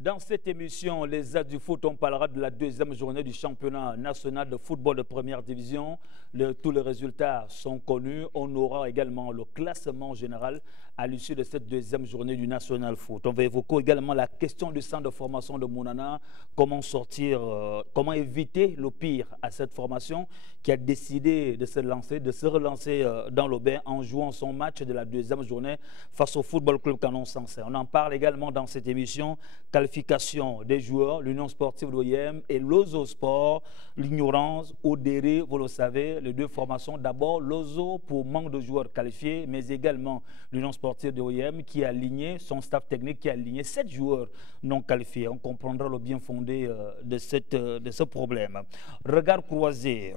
Dans cette émission, les As du foot, on parlera de la deuxième journée du championnat national de football de première division. Tous les résultats sont connus. On aura également le classement général à l'issue de cette deuxième journée du national foot. On va évoquer également la question du centre de formation de Mounana. Comment sortir, comment éviter le pire à cette formation qui a décidé de se relancer dans le bain en jouant son match de la deuxième journée face au Football Club Canon Sansé. On en parle également dans cette émission. Qualification des joueurs, l'Union sportive d'OIM et l'Ozo Sport, l'ignorance, Odéré, vous le savez, les deux formations. D'abord, l'Ozo pour manque de joueurs qualifiés, mais également l'Union sportive d'OIM qui a aligné, son staff technique qui a aligné 7 joueurs non qualifiés. On comprendra le bien fondé de ce problème. Regard croisé,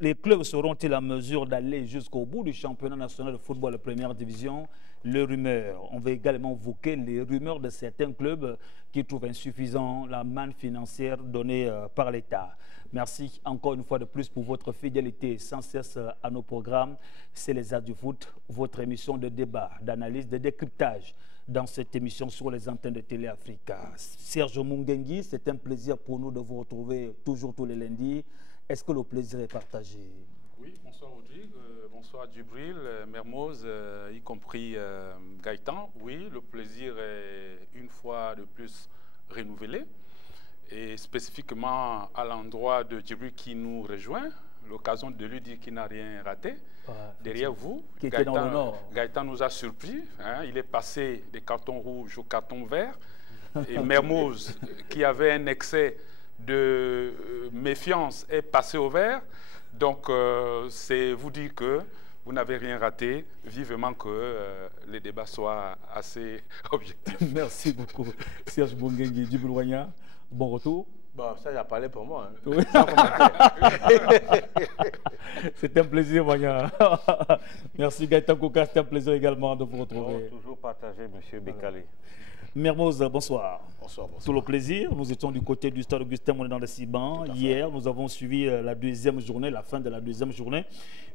les clubs seront-ils en mesure d'aller jusqu'au bout du championnat national de football de première division? Les rumeurs. On va également évoquer les rumeurs de certains clubs qui trouvent insuffisant la manne financière donnée par l'État. Merci encore une fois de plus pour votre fidélité sans cesse à nos programmes. C'est les As du foot, votre émission de débat, d'analyse, de décryptage dans cette émission sur les antennes de Télé Africa. Serge Mungengi, c'est un plaisir pour nous de vous retrouver toujours tous les lundis. Est-ce que le plaisir est partagé? Oui, bonsoir Rodrigue, bonsoir Djibril, Mermoz, y compris Gaëtan. Oui, le plaisir est une fois de plus renouvelé. Et spécifiquement à l'endroit de Djibril qui nous rejoint, l'occasion de lui dire qu'il n'a rien raté. Derrière vous, Gaëtan nous a surpris. Hein, il est passé des cartons rouges au carton vert. Et Mermoz, qui avait un excès de méfiance, est passé au vert. Donc, c'est vous dire que vous n'avez rien raté. Vivement que les débats soient assez objectifs. Merci beaucoup, Serge Mungengi. Djibril Wanya, bon retour. Bon, ça, il a parlé pour moi. Hein. Oui. C'est un plaisir, Wanya. Merci, Gaëtan Kouka. C'est un plaisir également de vous retrouver. Toujours partagé, M. Bekale. Mermoz, bonsoir. Bonsoir, bonsoir. Tout le plaisir. Nous étions du côté du stade Augustin, on est dans le Siban. Hier, nous avons suivi la deuxième journée, la fin de la deuxième journée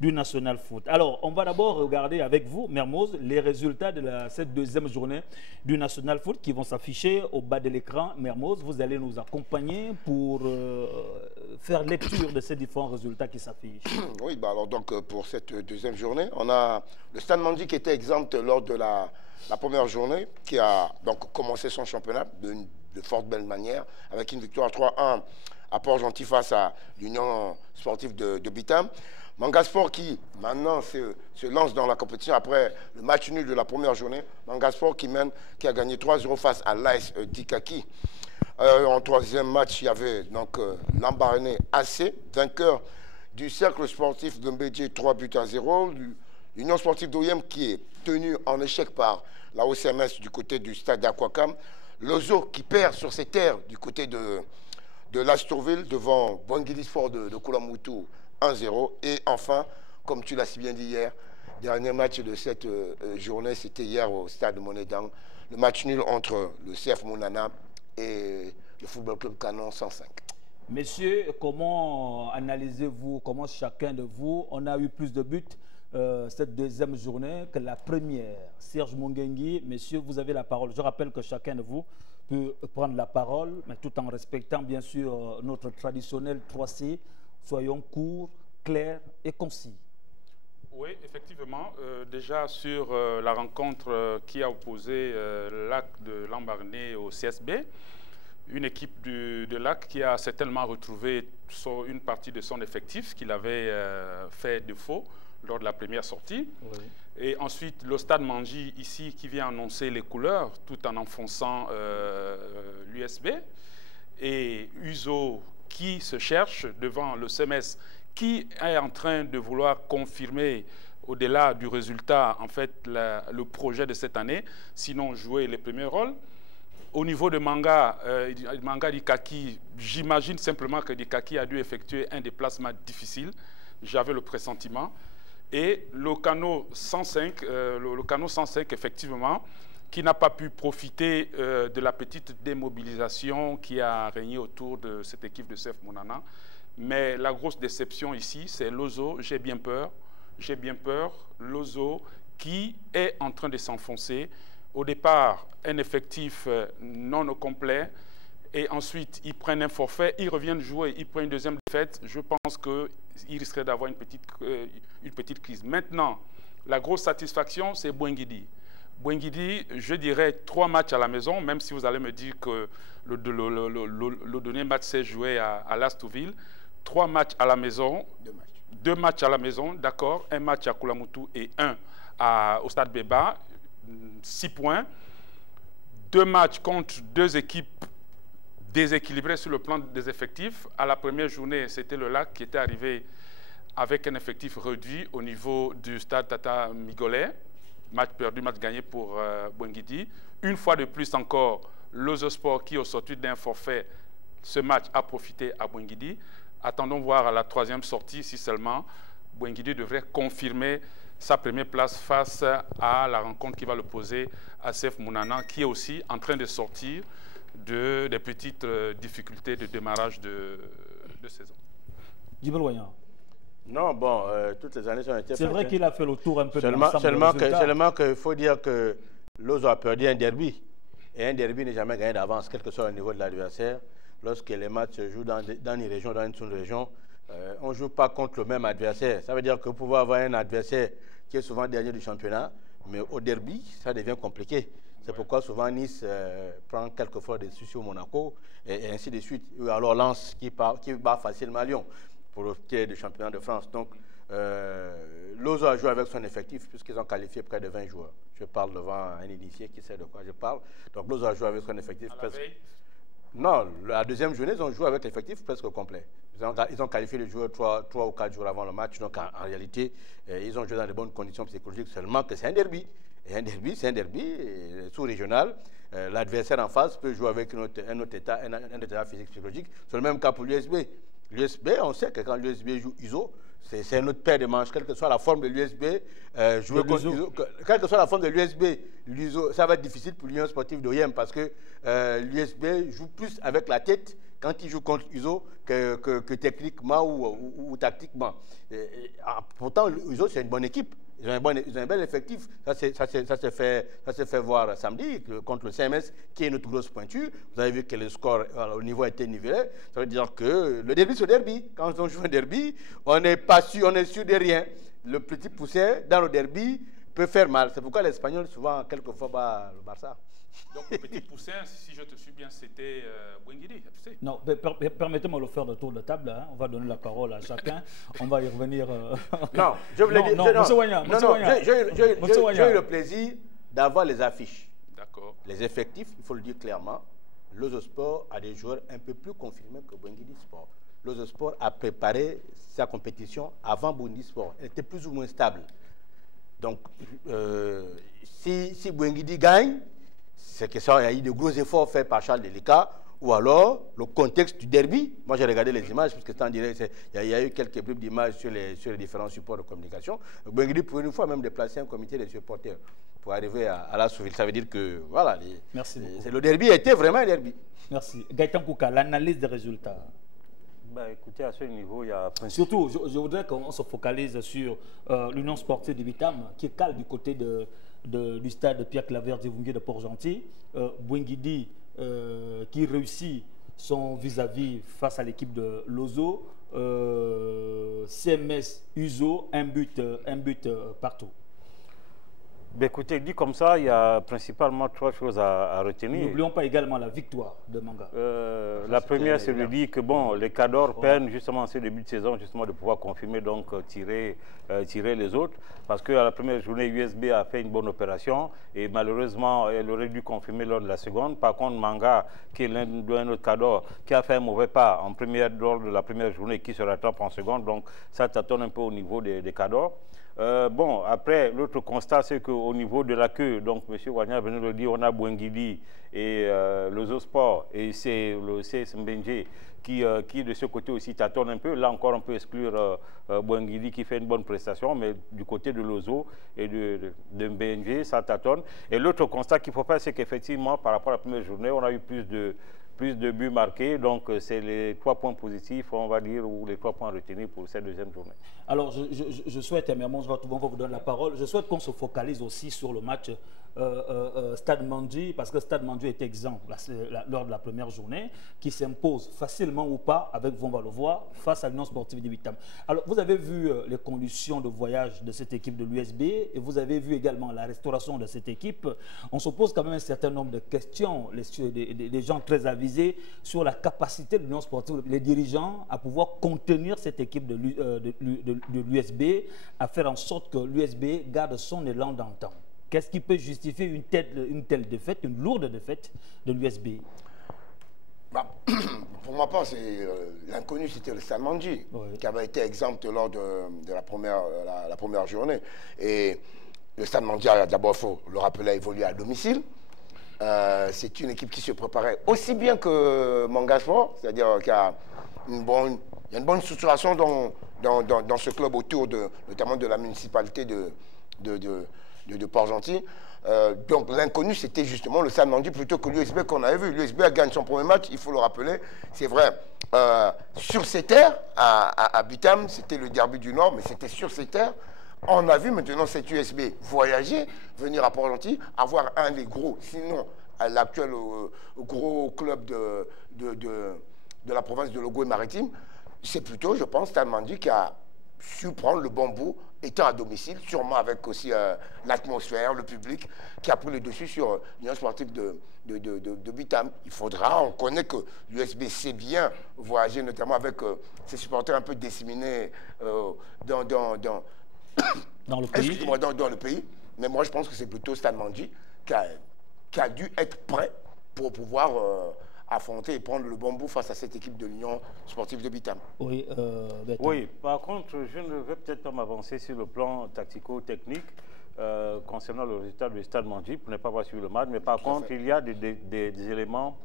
du National Foot. Alors, on va d'abord regarder avec vous, Mermoz, les résultats de cette deuxième journée du National Foot qui vont s'afficher au bas de l'écran. Mermoz, vous allez nous accompagner pour faire lecture de ces différents résultats qui s'affichent. Oui, bah alors donc pour cette deuxième journée, on a le Stade Mandi qui était exempt lors de la première journée, qui a donc commencé son championnat de fort belle manière, avec une victoire 3-1 à Port-Gentil face à l'Union sportive de Bitam. Mangasport qui maintenant se lance dans la compétition après le match nul de la première journée. Mangasport qui a gagné 3-0 face à l'AS Dikaki. En troisième match, il y avait donc l'Ambaréné AC, vainqueur du cercle sportif de Mbedje 3-0. L'Union sportive d'OIM qui est tenue en échec par la OCMS du côté du stade d'Aquacam. L'Ozo qui perd sur ses terres du côté de l'Astorville devant Bangui Sport de Koulamoutou 1-0. Et enfin, comme tu l'as si bien dit hier, dernier match de cette journée, c'était hier au stade de Monedang. Le match nul entre le CF Mounana et le Football Club Canon 105. Messieurs, comment analysez-vous, comment chacun de vous, on a eu plus de buts cette deuxième journée que la première? Serge Mungengi, messieurs, vous avez la parole. Je rappelle que chacun de vous peut prendre la parole, mais tout en respectant bien sûr notre traditionnel 3C. Soyons courts, clairs et concis. Oui, effectivement. Déjà sur la rencontre qui a opposé l'AC de Lambaréné au CSB, une équipe de l'AC qui a certainement retrouvé une partie de son effectif qu'il avait fait défaut lors de la première sortie. Oui. Et ensuite, le Stade Mandi ici qui vient annoncer les couleurs tout en enfonçant l'USB. Et Uzo qui se cherche devant le CMS qui est en train de vouloir confirmer au-delà du résultat, en fait, le projet de cette année, sinon jouer les premiers rôles. Au niveau de Manga Dikaki, j'imagine simplement que Dikaki a dû effectuer un déplacement difficile. J'avais le pressentiment. Et le Canon 105, effectivement, qui n'a pas pu profiter de la petite démobilisation qui a régné autour de cette équipe de CF Mounana. Mais la grosse déception ici, c'est l'Ozo. J'ai bien peur. L'Ozo qui est en train de s'enfoncer au départ un effectif non au complet, et ensuite ils prennent un forfait, ils reviennent jouer, ils prennent une deuxième défaite, je pense qu'ils risqueraient d'avoir une petite crise. Maintenant, la grosse satisfaction, c'est Bouenguidi. Bouenguidi, je dirais 3 matchs à la maison, même si vous allez me dire que le dernier match s'est joué à Lastouville. 3 matchs à la maison, 2 matchs à la maison, d'accord, un match à Koulamoutou et un au Stade Béba, 6 points. 2 matchs contre 2 équipes déséquilibrées sur le plan des effectifs. À la première journée, c'était le Lac qui était arrivé avec un effectif réduit au niveau du Stade Tata Migolet. Match perdu, match gagné pour Bouenguidi. Une fois de plus encore, l'Ozosport qui, au sorti d'un forfait, ce match a profité à Bouenguidi. Attendons voir à la 3e sortie si seulement Bouenguidi devrait confirmer sa première place face à la rencontre qui va le poser à Sef Mounana, qui est aussi en train de sortir des petites difficultés de démarrage de saison. Djibril Wagnan. Non, bon, toutes les années ont été... C'est vrai qu'il a fait le tour un peu de l'ensemble Seulement qu'il faut dire que Lozo a perdu un derby. Et un derby n'est jamais gagné d'avance, quel que soit le niveau de l'adversaire. Lorsque les matchs se jouent dans une région, dans une sous-région, on ne joue pas contre le même adversaire. Ça veut dire que vous pouvez avoir un adversaire qui est souvent dernier du championnat, mais au derby, ça devient compliqué. C'est pourquoi souvent Nice prend quelquefois des soucis au Monaco, et ainsi de suite. Ou alors Lens qui bat facilement Lyon pour le tiers du championnat de France. Donc, Lozo a joué avec son effectif puisqu'ils ont qualifié près de 20 joueurs. Je parle devant un initié qui sait de quoi je parle. Donc, Lozo a joué avec son effectif presque... Non, la 2e journée, ils ont joué avec l'effectif presque complet. Ils ont qualifié les joueurs 3 ou 4 jours avant le match. Donc, en réalité, ils ont joué dans de bonnes conditions psychologiques, seulement que c'est un derby. Et un derby, c'est un derby sous-régional. L'adversaire en face peut jouer avec un autre état physique psychologique. C'est le même cas pour l'USB. L'USB, on sait que quand l'USB joue ISO, c'est un autre paire de manches, quelle que soit la forme de l'USB, jouer contre ISO, quelle que soit la forme de l'USB, ça va être difficile pour l'Union sportive d'Oyem parce que l'USB joue plus avec la tête quand il joue contre ISO que techniquement ou tactiquement. Pourtant, ISO, c'est une bonne équipe. Ils ont un bel effectif. Ça s'est fait voir samedi contre le CMS, qui est notre grosse pointure. Vous avez vu que le score au niveau a été nivelé. Ça veut dire que le derby, c'est le derby. Quand on joue un derby, on n'est pas sûr, on est sûr de rien. Le petit poussé dans le derby peut faire mal. C'est pourquoi l'Espagnol, souvent, quelquefois, bat le Barça. Donc, le petit poussin, si je te suis bien, c'était Bouenguidi, tu sais. Non, permettez-moi de faire le tour de table. Hein. On va donner la parole à chacun. On va y revenir. Non, je voulais dire... Non, M. Wagnan. J'ai eu le plaisir d'avoir les affiches. D'accord. Les effectifs, il faut le dire clairement, l'Ozosport a des joueurs un peu plus confirmés que Bouenguidi Sport. L'Ozosport a préparé sa compétition avant Bouenguidi Sport. Elle était plus ou moins stable. Donc, si Bouenguidi gagne, c'est que ça, il y a eu de gros efforts faits par Charles Delika, ou alors le contexte du derby. Moi, j'ai regardé les images, parce que c'est en direct, il y a eu quelques bribes d'images sur les différents supports de communication. Bouenguidi, pour une fois, même déplacer un comité de supporters pour arriver à la Souville. Ça veut dire que, voilà, le derby était vraiment un derby. Merci. Gaëtan Kouka, l'analyse des résultats. Bah, écoutez, à ce niveau, il y a... Surtout, je voudrais qu'on se focalise sur l'Union sportive de Vitam, qui est calme du côté du stade Pierre-Claver Divungué de Port-Gentil. Bouenguidi, qui réussit son vis-à-vis face à l'équipe de Lozo. CMS, Uzo, un but partout. Ben écoutez, dit comme ça, il y a principalement 3 choses à retenir. N'oublions pas également la victoire de Manga. La première, c'est de dire que bon, les Cadors peinent justement en ce début de saison justement de pouvoir confirmer, donc tirer les autres. Parce qu'à la première journée, USB a fait une bonne opération et malheureusement, elle aurait dû confirmer lors de la seconde. Par contre, Manga, qui est l'un autre Cador, qui a fait un mauvais pas lors de la première journée, qui se rattrape en seconde. Donc ça tâtonne un peu au niveau des Cadors. Bon, après, l'autre constat, c'est qu'au niveau de la queue, donc M. Wagnan venait de le dire, on a Bouenguidi et l'Ozosport, et c'est le CS Mbenje qui de ce côté aussi tâtonne un peu. Là encore, on peut exclure Bouenguidi qui fait une bonne prestation, mais du côté de l'Ozo et de Mbenje, ça tâtonne. Et l'autre constat qu'il faut faire, c'est qu'effectivement, par rapport à la première journée, on a eu plus de buts marqués, donc c'est les 3 points positifs, on va dire, ou les 3 points retenus pour cette deuxième journée. Alors, je souhaite, mais on va vous donner la parole, je souhaite qu'on se focalise aussi sur le match Stade Mandi, parce que Stade Mandi est exempt lors de la première journée, qui s'impose facilement ou pas, avec on va le voir, face à l'Union sportive de Bitam. Alors, vous avez vu les conditions de voyage de cette équipe de l'USB et vous avez vu également la restauration de cette équipe. On se pose quand même un certain nombre de questions, les gens très avisés, sur la capacité de l'Union sportive, les dirigeants, à pouvoir contenir cette équipe de l'USB, à faire en sorte que l'USB garde son élan d'antan. Qu'est-ce qui peut justifier une telle défaite, une lourde défaite de l'USB? Bah, pour ma part, l'inconnu, c'était le Stade Mandi, qui avait été exempt lors de la première journée. Et le Stade Mandi, d'abord, il faut le rappeler, a évolué à domicile. C'est une équipe qui se préparait aussi bien que Mangasport, c'est-à-dire qu'il y a une bonne structuration dans ce club autour notamment de la municipalité de Port-Gentil. Donc l'inconnu, c'était justement le Stade Mandi plutôt que l'USB qu'on avait vu. L'USB a gagné son premier match, il faut le rappeler. C'est vrai, sur ces terres, à Bitam, c'était le derby du Nord, mais c'était sur ces terres. On a vu maintenant cette USB voyager, venir à Port-Gentil, avoir un des gros, sinon l'actuel gros club de la province de Logoué-Maritime. C'est plutôt, je pense, Stade Mandi qui a su prendre le bon bout, étant à domicile, sûrement avec aussi l'atmosphère, le public, qui a pris le dessus sur l'Union sportive de Bitam. Il faudra, on connaît que l'USB sait bien voyager, notamment avec ses supporters un peu disséminés dans le pays. Dans le pays. Mais moi, je pense que c'est plutôt Stade Mandi qui a dû être prêt pour pouvoir affronter et prendre le bon bout face à cette équipe de l'Union sportive de Bitam. Oui, par contre, je ne vais peut-être pas m'avancer sur le plan tactico-technique concernant le résultat du Stade Mandi pour ne pas avoir suivi le match, mais par contre, il y a des éléments,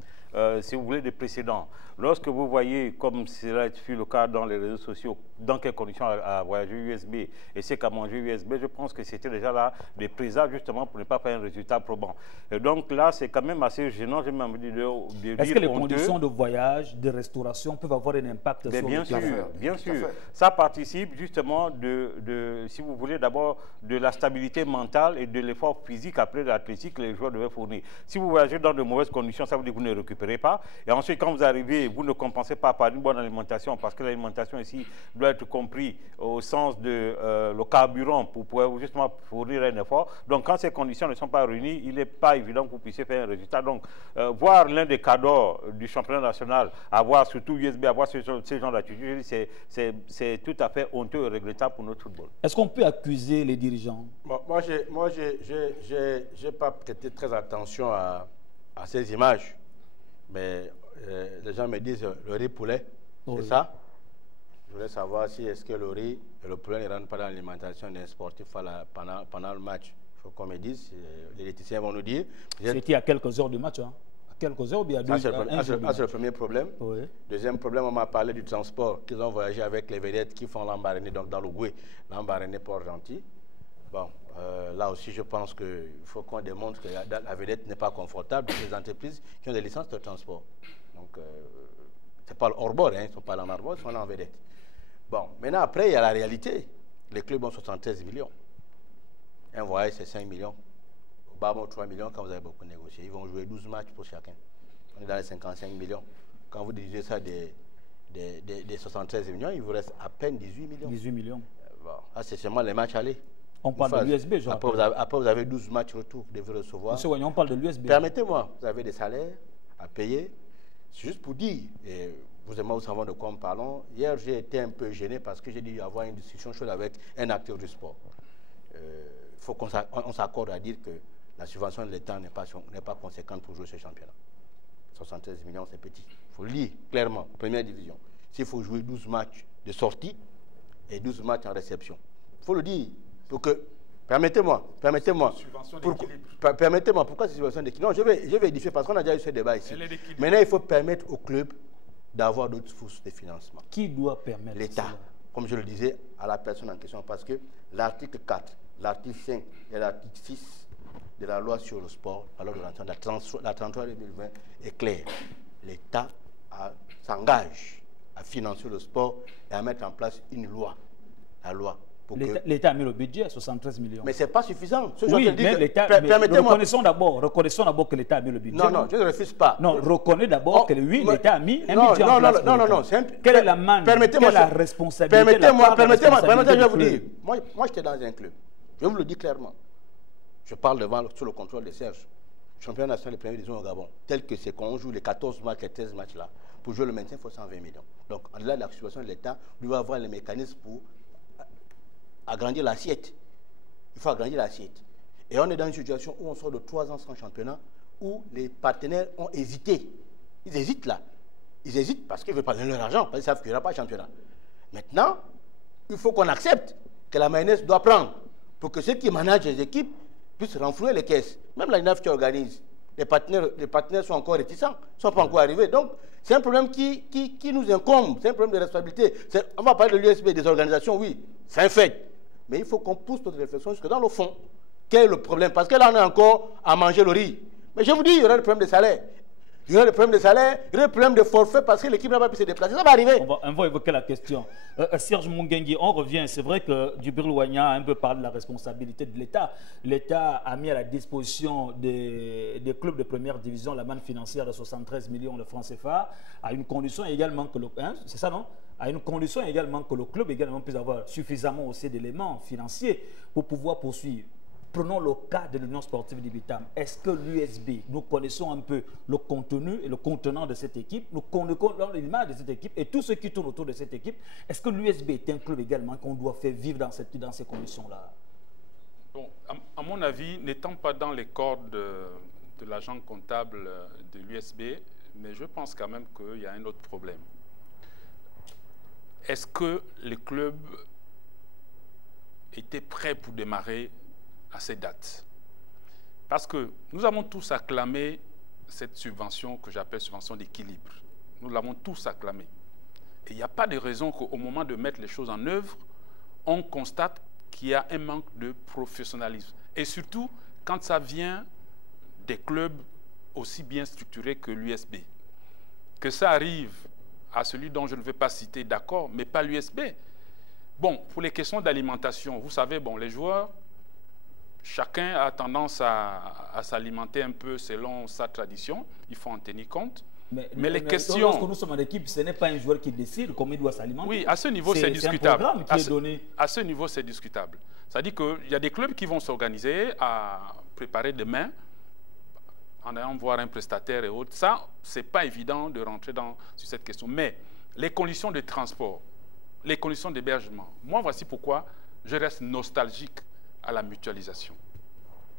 si vous voulez, des précédents. Lorsque vous voyez, comme cela fut le cas dans les réseaux sociaux, dans quelles conditions a voyagé USB et c'est qu'a mangé USB, je pense que c'était déjà là des présages justement pour ne pas faire un résultat probant. Et donc là, c'est quand même assez gênant, j'ai même envie de dire. Est-ce que les conditions de voyage, de restauration peuvent avoir un impact sur bien sûr, bien sûr. Ça participe justement si vous voulez, d'abord de la stabilité mentale et de l'effort physique après l'athlétique que les joueurs devaient fournir. Si vous voyagez dans de mauvaises conditions, ça veut dire que vous ne récupérez pas. Et ensuite, quand vous arrivez, vous ne compensez pas par une bonne alimentation, parce que l'alimentation ici doit être compris au sens de le carburant pour pouvoir justement fournir un effort. Donc, quand ces conditions ne sont pas réunies, il n'est pas évident que vous puissiez faire un résultat. Donc, voir l'un des cadors du championnat national, avoir surtout USB, avoir ce genre d'attitude, c'est tout à fait honteux et regrettable pour notre football. Est-ce qu'on peut accuser les dirigeants? Bon, moi, j'ai pas prêté très attention à ces images, mais les gens me disent le riz poulet, c'est ça? Je voulais savoir si est-ce que le riz et le poulet ne rentrent pas dans l'alimentation des sportifs pendant le match. Il faut qu'on me dise, les diététiciens vont nous dire. C'était à quelques heures du match, hein? À quelques heures ou bien à 2 heures? C'est le premier problème. Oui. Deuxième problème, on m'a parlé du transport, qu'ils ont voyagé avec les vedettes qui font l'Ambaréné, donc dans le Goué, l'Ambaréné Port-Gentil. Bon, là aussi, je pense qu'il faut qu'on démontre que la vedette n'est pas confortable dans les entreprises qui ont des licences de transport. Donc, c'est pas le hors-bord, hein, ils ne sont pas en hors-bord, ils sont en vedette. Bon, maintenant, après, il y a la réalité. Les clubs ont 73 millions. Un voyage, c'est 5 millions. Au bas, 3 millions quand vous avez beaucoup négocié. Ils vont jouer 12 matchs pour chacun. On est dans les 55 millions. Quand vous divisez ça des 73 millions, il vous reste à peine 18 millions. 18 millions. Bon, là, c'est seulement les matchs allés. On parle de l'USB, je rappelle. Après, vous avez 12 matchs retour que vous devez recevoir. Monsieur Wagnon, on parle de l'USB. Permettez-moi, vous avez des salaires à payer. C'est juste pour dire, et vous et moi, nous savons de quoi nous parlons. Hier, j'ai été un peu gêné parce que j'ai dû avoir une discussion chaude avec un acteur du sport. Il faut qu'on s'accorde à dire que la subvention de l'État n'est pas conséquente pour jouer ce championnat. 73 millions, c'est petit. Il faut le dire clairement, première division. S'il faut jouer 12 matchs de sortie et 12 matchs en réception, il faut le dire. Pour que, permettez-moi, pourquoi c'est subvention d'équilibre? Non, je vais édifier parce qu'on a déjà eu ce débat ici. Maintenant, il faut permettre aux clubs d'avoir d'autres sources de financement. Qui doit permettre? L'État, comme je le disais à la personne en question, parce que l'article 4, l'article 5 et l'article 6 de la loi sur le sport, la loi de la 33 2020 est claire. L'État s'engage à financer le sport et à mettre en place une loi, la loi L'État a mis le budget à 73 millions. Mais ce n'est pas suffisant. Oui, mais l'État... Reconnaissons d'abord que l'État a mis le budget. Non, je ne refuse pas. Non, reconnais d'abord que oui, l'État a mis un budget en place. Non. Quelle est la manne? Quelle est la responsabilité? Permettez-moi, je vais vous dire. Moi, j'étais dans un club. Je vous le dis clairement. Je parle sous le contrôle de Serge. Champion national de première division au Gabon. Tel que c'est qu'on joue les 14 matchs, les 13 matchs là. Pour jouer le maintien, il faut 120 millions. Donc, en-delà de la situation de l'État, il doit avoir les mécanismes pour agrandir l'assiette. Il faut agrandir l'assiette. Et on est dans une situation où on sort de 3 ans sans championnat, où les partenaires ont hésité. Ils hésitent là. Ils hésitent parce qu'ils ne veulent pas donner leur argent, parce qu'ils savent qu'il n'y aura pas de championnat. Maintenant, il faut qu'on accepte que la mayonnaise doit prendre pour que ceux qui managent les équipes puissent renflouer les caisses. Même la NAF qui organise, les partenaires sont encore réticents, ne sont pas encore arrivés. Donc, c'est un problème qui nous incombe, c'est un problème de responsabilité. On va parler de l'USB, des organisations, oui, c'est un fait. Mais il faut qu'on pousse notre réflexion jusque dans le fond. Quel est le problème? Parce que là, on est encore à manger le riz. Mais je vous dis, il y aura le problème des salaires. Il y aura le problème des salaires, il y aura le problème des forfaits parce que l'équipe n'a pas pu se déplacer. Ça va arriver. On va évoquer la question. Serge Mounguengui, on revient. C'est vrai que Djibril Wagna a un peu parlé de la responsabilité de l'État. L'État a mis à la disposition des clubs de première division la manne financière de 73 millions de francs CFA, à une condition également que le... Hein, c'est ça, non? À une condition également que le club également puisse avoir suffisamment aussi d'éléments financiers pour pouvoir poursuivre. Prenons le cas de l'Union sportive d'Ibitam. Est-ce que l'USB, nous connaissons un peu le contenu et le contenant de cette équipe, nous connaissons l'image de cette équipe et tout ce qui tourne autour de cette équipe. Est-ce que l'USB est un club également qu'on doit faire vivre dans ces conditions-là? Bon, à mon avis, n'étant pas dans les cordes de l'agent comptable de l'USB, mais je pense quand même qu'il y a un autre problème. Est-ce que les clubs étaient prêts pour démarrer à ces dates? Parce que nous avons tous acclamé cette subvention que j'appelle subvention d'équilibre. Nous l'avons tous acclamée. Et il n'y a pas de raison qu'au moment de mettre les choses en œuvre, on constate qu'il y a un manque de professionnalisme. Et surtout, quand ça vient des clubs aussi bien structurés que l'USB. Que ça arrive à celui dont je ne vais pas citer, d'accord, mais pas l'USB. Bon, pour les questions d'alimentation, vous savez, bon, les joueurs, chacun a tendance à s'alimenter un peu selon sa tradition. Il faut en tenir compte. Mais les questions... Lorsque nous sommes en équipe, ce n'est pas un joueur qui décide comment il doit s'alimenter. Oui, à ce niveau, c'est discutable. C'est un programme qui est donné. À ce niveau, c'est discutable. C'est-à-dire qu'il y a des clubs qui vont s'organiser à préparer demain, en allant voir un prestataire et autres. Ça, ce n'est pas évident de rentrer sur cette question. Mais les conditions de transport, les conditions d'hébergement, moi, voici pourquoi je reste nostalgique à la mutualisation.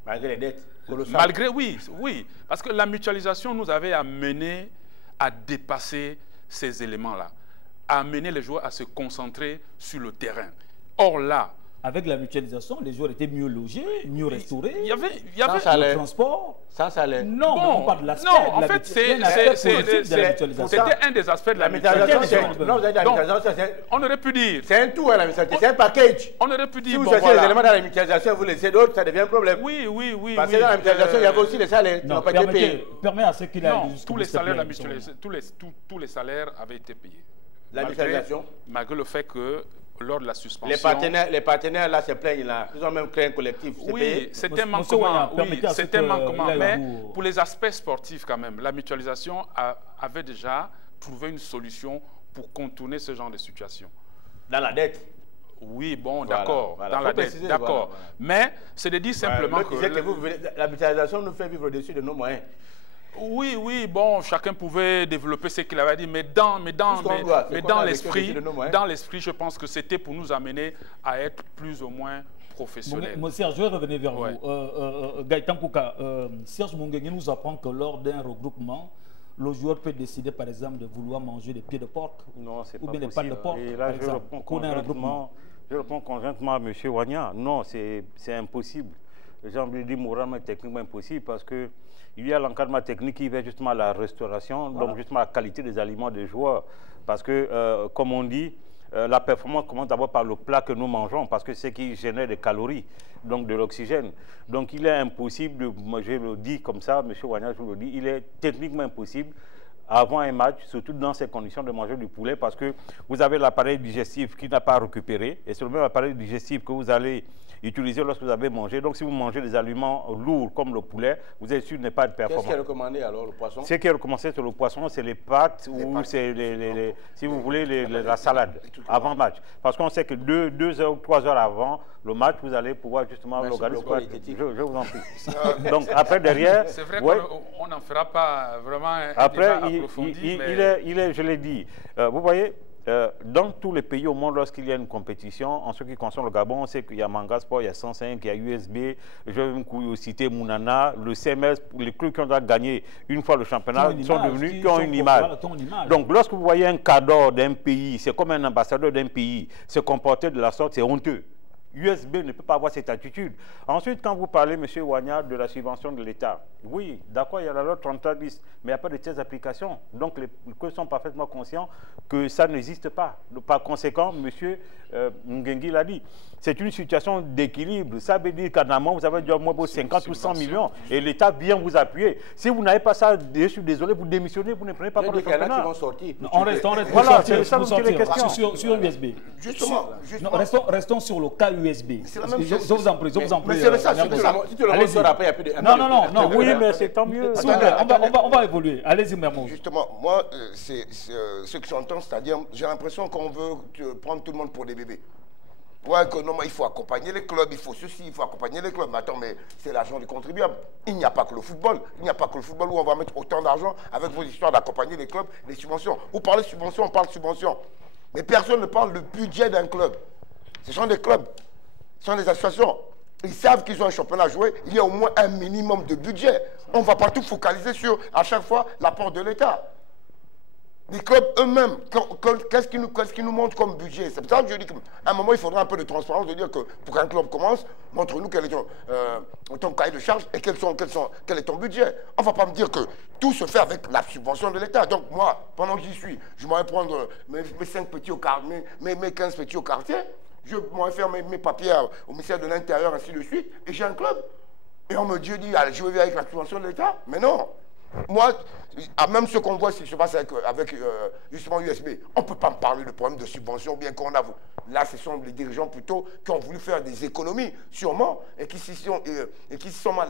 Malgré les dettes colossales. Malgré, oui. Parce que la mutualisation nous avait amené à dépasser ces éléments-là, à amener les joueurs à se concentrer sur le terrain. Or là... Avec la mutualisation, les joueurs étaient mieux logés, mieux restaurés. Il y avait le transport. Ça allait. Non, bon, on parle de l'aspect. Non, en fait, c'était un des aspects de la mutualisation. Non, vous avez dit la mutualisation, on aurait pu dire. C'est un tout, la mutualisation, c'est un package. On aurait pu dire. Si vous cherchez les éléments dans la mutualisation et vous laissez d'autres, ça devient un problème. Oui. Parce que dans la mutualisation, il y avait aussi les salaires qui n'ont pas été payés. Permet à ceux qui l'ont. Non, tous les salaires, la mutualisation, tous les salaires avaient été payés. La mutualisation. Malgré le fait que lors de la suspension... Les partenaires là se plaignent là. Ils ont même créé un collectif. Oui, c'était un manquement. Mais pour les aspects sportifs quand même, la mutualisation avait déjà trouvé une solution pour contourner ce genre de situation. Dans la dette? Oui, bon, d'accord. Dans la dette, d'accord. Mais c'est de dire simplement que... La mutualisation nous fait vivre au-dessus de nos moyens. Oui, bon, chacun pouvait développer ce qu'il avait dit, mais dans l'esprit, je pense que c'était pour nous amener à être plus ou moins professionnels. Serge, je vais revenir vers vous. Gaëtan Kouka, Serge Mounguengui nous apprend que lors d'un regroupement, le joueur peut décider, par exemple, de vouloir manger des pieds de porc ou bien des pattes de porc. Et là, je réponds conjointement à M. Wagna. Non, c'est impossible. J'ai envie de dire moralement et techniquement impossible parce que il y a l'encadrement technique qui va justement à la restauration, donc justement à la qualité des aliments des joueurs. Parce que, comme on dit, la performance commence d'abord par le plat que nous mangeons, parce que c'est ce qui génère des calories, donc de l'oxygène. Donc il est impossible, je le dis comme ça, M. Wagna, je vous le dis, il est techniquement impossible avant un match, surtout dans ces conditions, de manger du poulet parce que vous avez l'appareil digestif qui n'a pas récupéré et c'est le même appareil digestif que vous allez utiliser lorsque vous avez mangé. Donc, si vous mangez des aliments lourds comme le poulet, vous êtes sûr de ne pas être performant. Qu'est-ce qui est recommandé alors, le poisson? Ce qui est recommandé sur le poisson, c'est les pâtes ou c'est, si vous voulez, la salade avant match. Parce qu'on sait que 2 heures ou 3 heures avant le match, vous allez pouvoir justement l'organisme. Je vous en prie. Donc, après, derrière... C'est vrai qu'on n'en fera pas vraiment un après, débat approfondi. je l'ai dit, vous voyez... dans tous les pays au monde, lorsqu'il y a une compétition, en ce qui concerne le Gabon, on sait qu'il y a Manga Sport, il y a 105, il y a USB, je vais citer Mounana, le CMS, les clubs qui ont gagné une fois le championnat, sont devenus, qui ont une image. Donc, lorsque vous voyez un cadre d'un pays, c'est comme un ambassadeur d'un pays, se comporter de la sorte, c'est honteux. USB ne peut pas avoir cette attitude. Ensuite, quand vous parlez, M. Wanya, de la subvention de l'État, oui, d'accord, il y a la loi 33-10, mais il n'y a pas de telles applications. Donc, les clubs sont parfaitement conscients que ça n'existe pas. Par conséquent, M. Ngengi l'a dit, c'est une situation d'équilibre. Ça veut dire qu'en amont, vous avez déjà au moins 50 ou 100 millions et l'État vient vous appuyer. Si vous n'avez pas ça, je suis désolé, vous démissionnez, vous ne prenez pas pour le championnat. On reste voilà, c'est ça les questions. Sur USB. Justement. Restons sur le cas USB. C'est la même chose. Je vous en prie, je vous en prie. Mais c'est ça, Si tu le montres après, il n'y a plus de... Non. Oui, mais c'est tant mieux. On va évoluer. Allez-y, Mermoz. Justement, moi, c'est ce que j'entends, c'est-à-dire, j'ai l'impression qu'on veut prendre tout le monde pour des bébés. Ouais, que non, il faut accompagner les clubs, il faut ceci, il faut accompagner les clubs. Mais attends, mais c'est l'argent du contribuable. Il n'y a pas que le football. Il n'y a pas que le football où on va mettre autant d'argent avec vos histoires d'accompagner les clubs, les subventions. Vous parlez subventions, on parle subventions. Mais personne ne parle du budget d'un club. Ce sont des clubs, ce sont des associations. Ils savent qu'ils ont un championnat à jouer. Il y a au moins un minimum de budget. On ne va pas tout focaliser sur, à chaque fois, l'apport de l'État. Les clubs eux-mêmes, qu'est-ce qu'ils nous montrent comme budget? C'est pour ça que je dis qu'à un moment, il faudra un peu de transparence, de dire que pour qu'un club commence, montre-nous quel est ton cahier de charge et quel est ton budget. On ne va pas me dire que tout se fait avec la subvention de l'État. Donc moi, pendant que j'y suis, je m'en vais prendre mes 5 petits au quartier, mes 15 petits au quartier, je m'en vais faire mes papiers au ministère de l'Intérieur, ainsi de suite, et j'ai un club. Et on me dit, allez, je vais avec la subvention de l'État. Mais non. Moi, même ce qu'on voit, ce qui se passe avec justement USB, on ne peut pas me parler de problème de subvention, bien qu'on a... Là, ce sont les dirigeants plutôt qui ont voulu faire des économies, sûrement, et qui s'y sont mal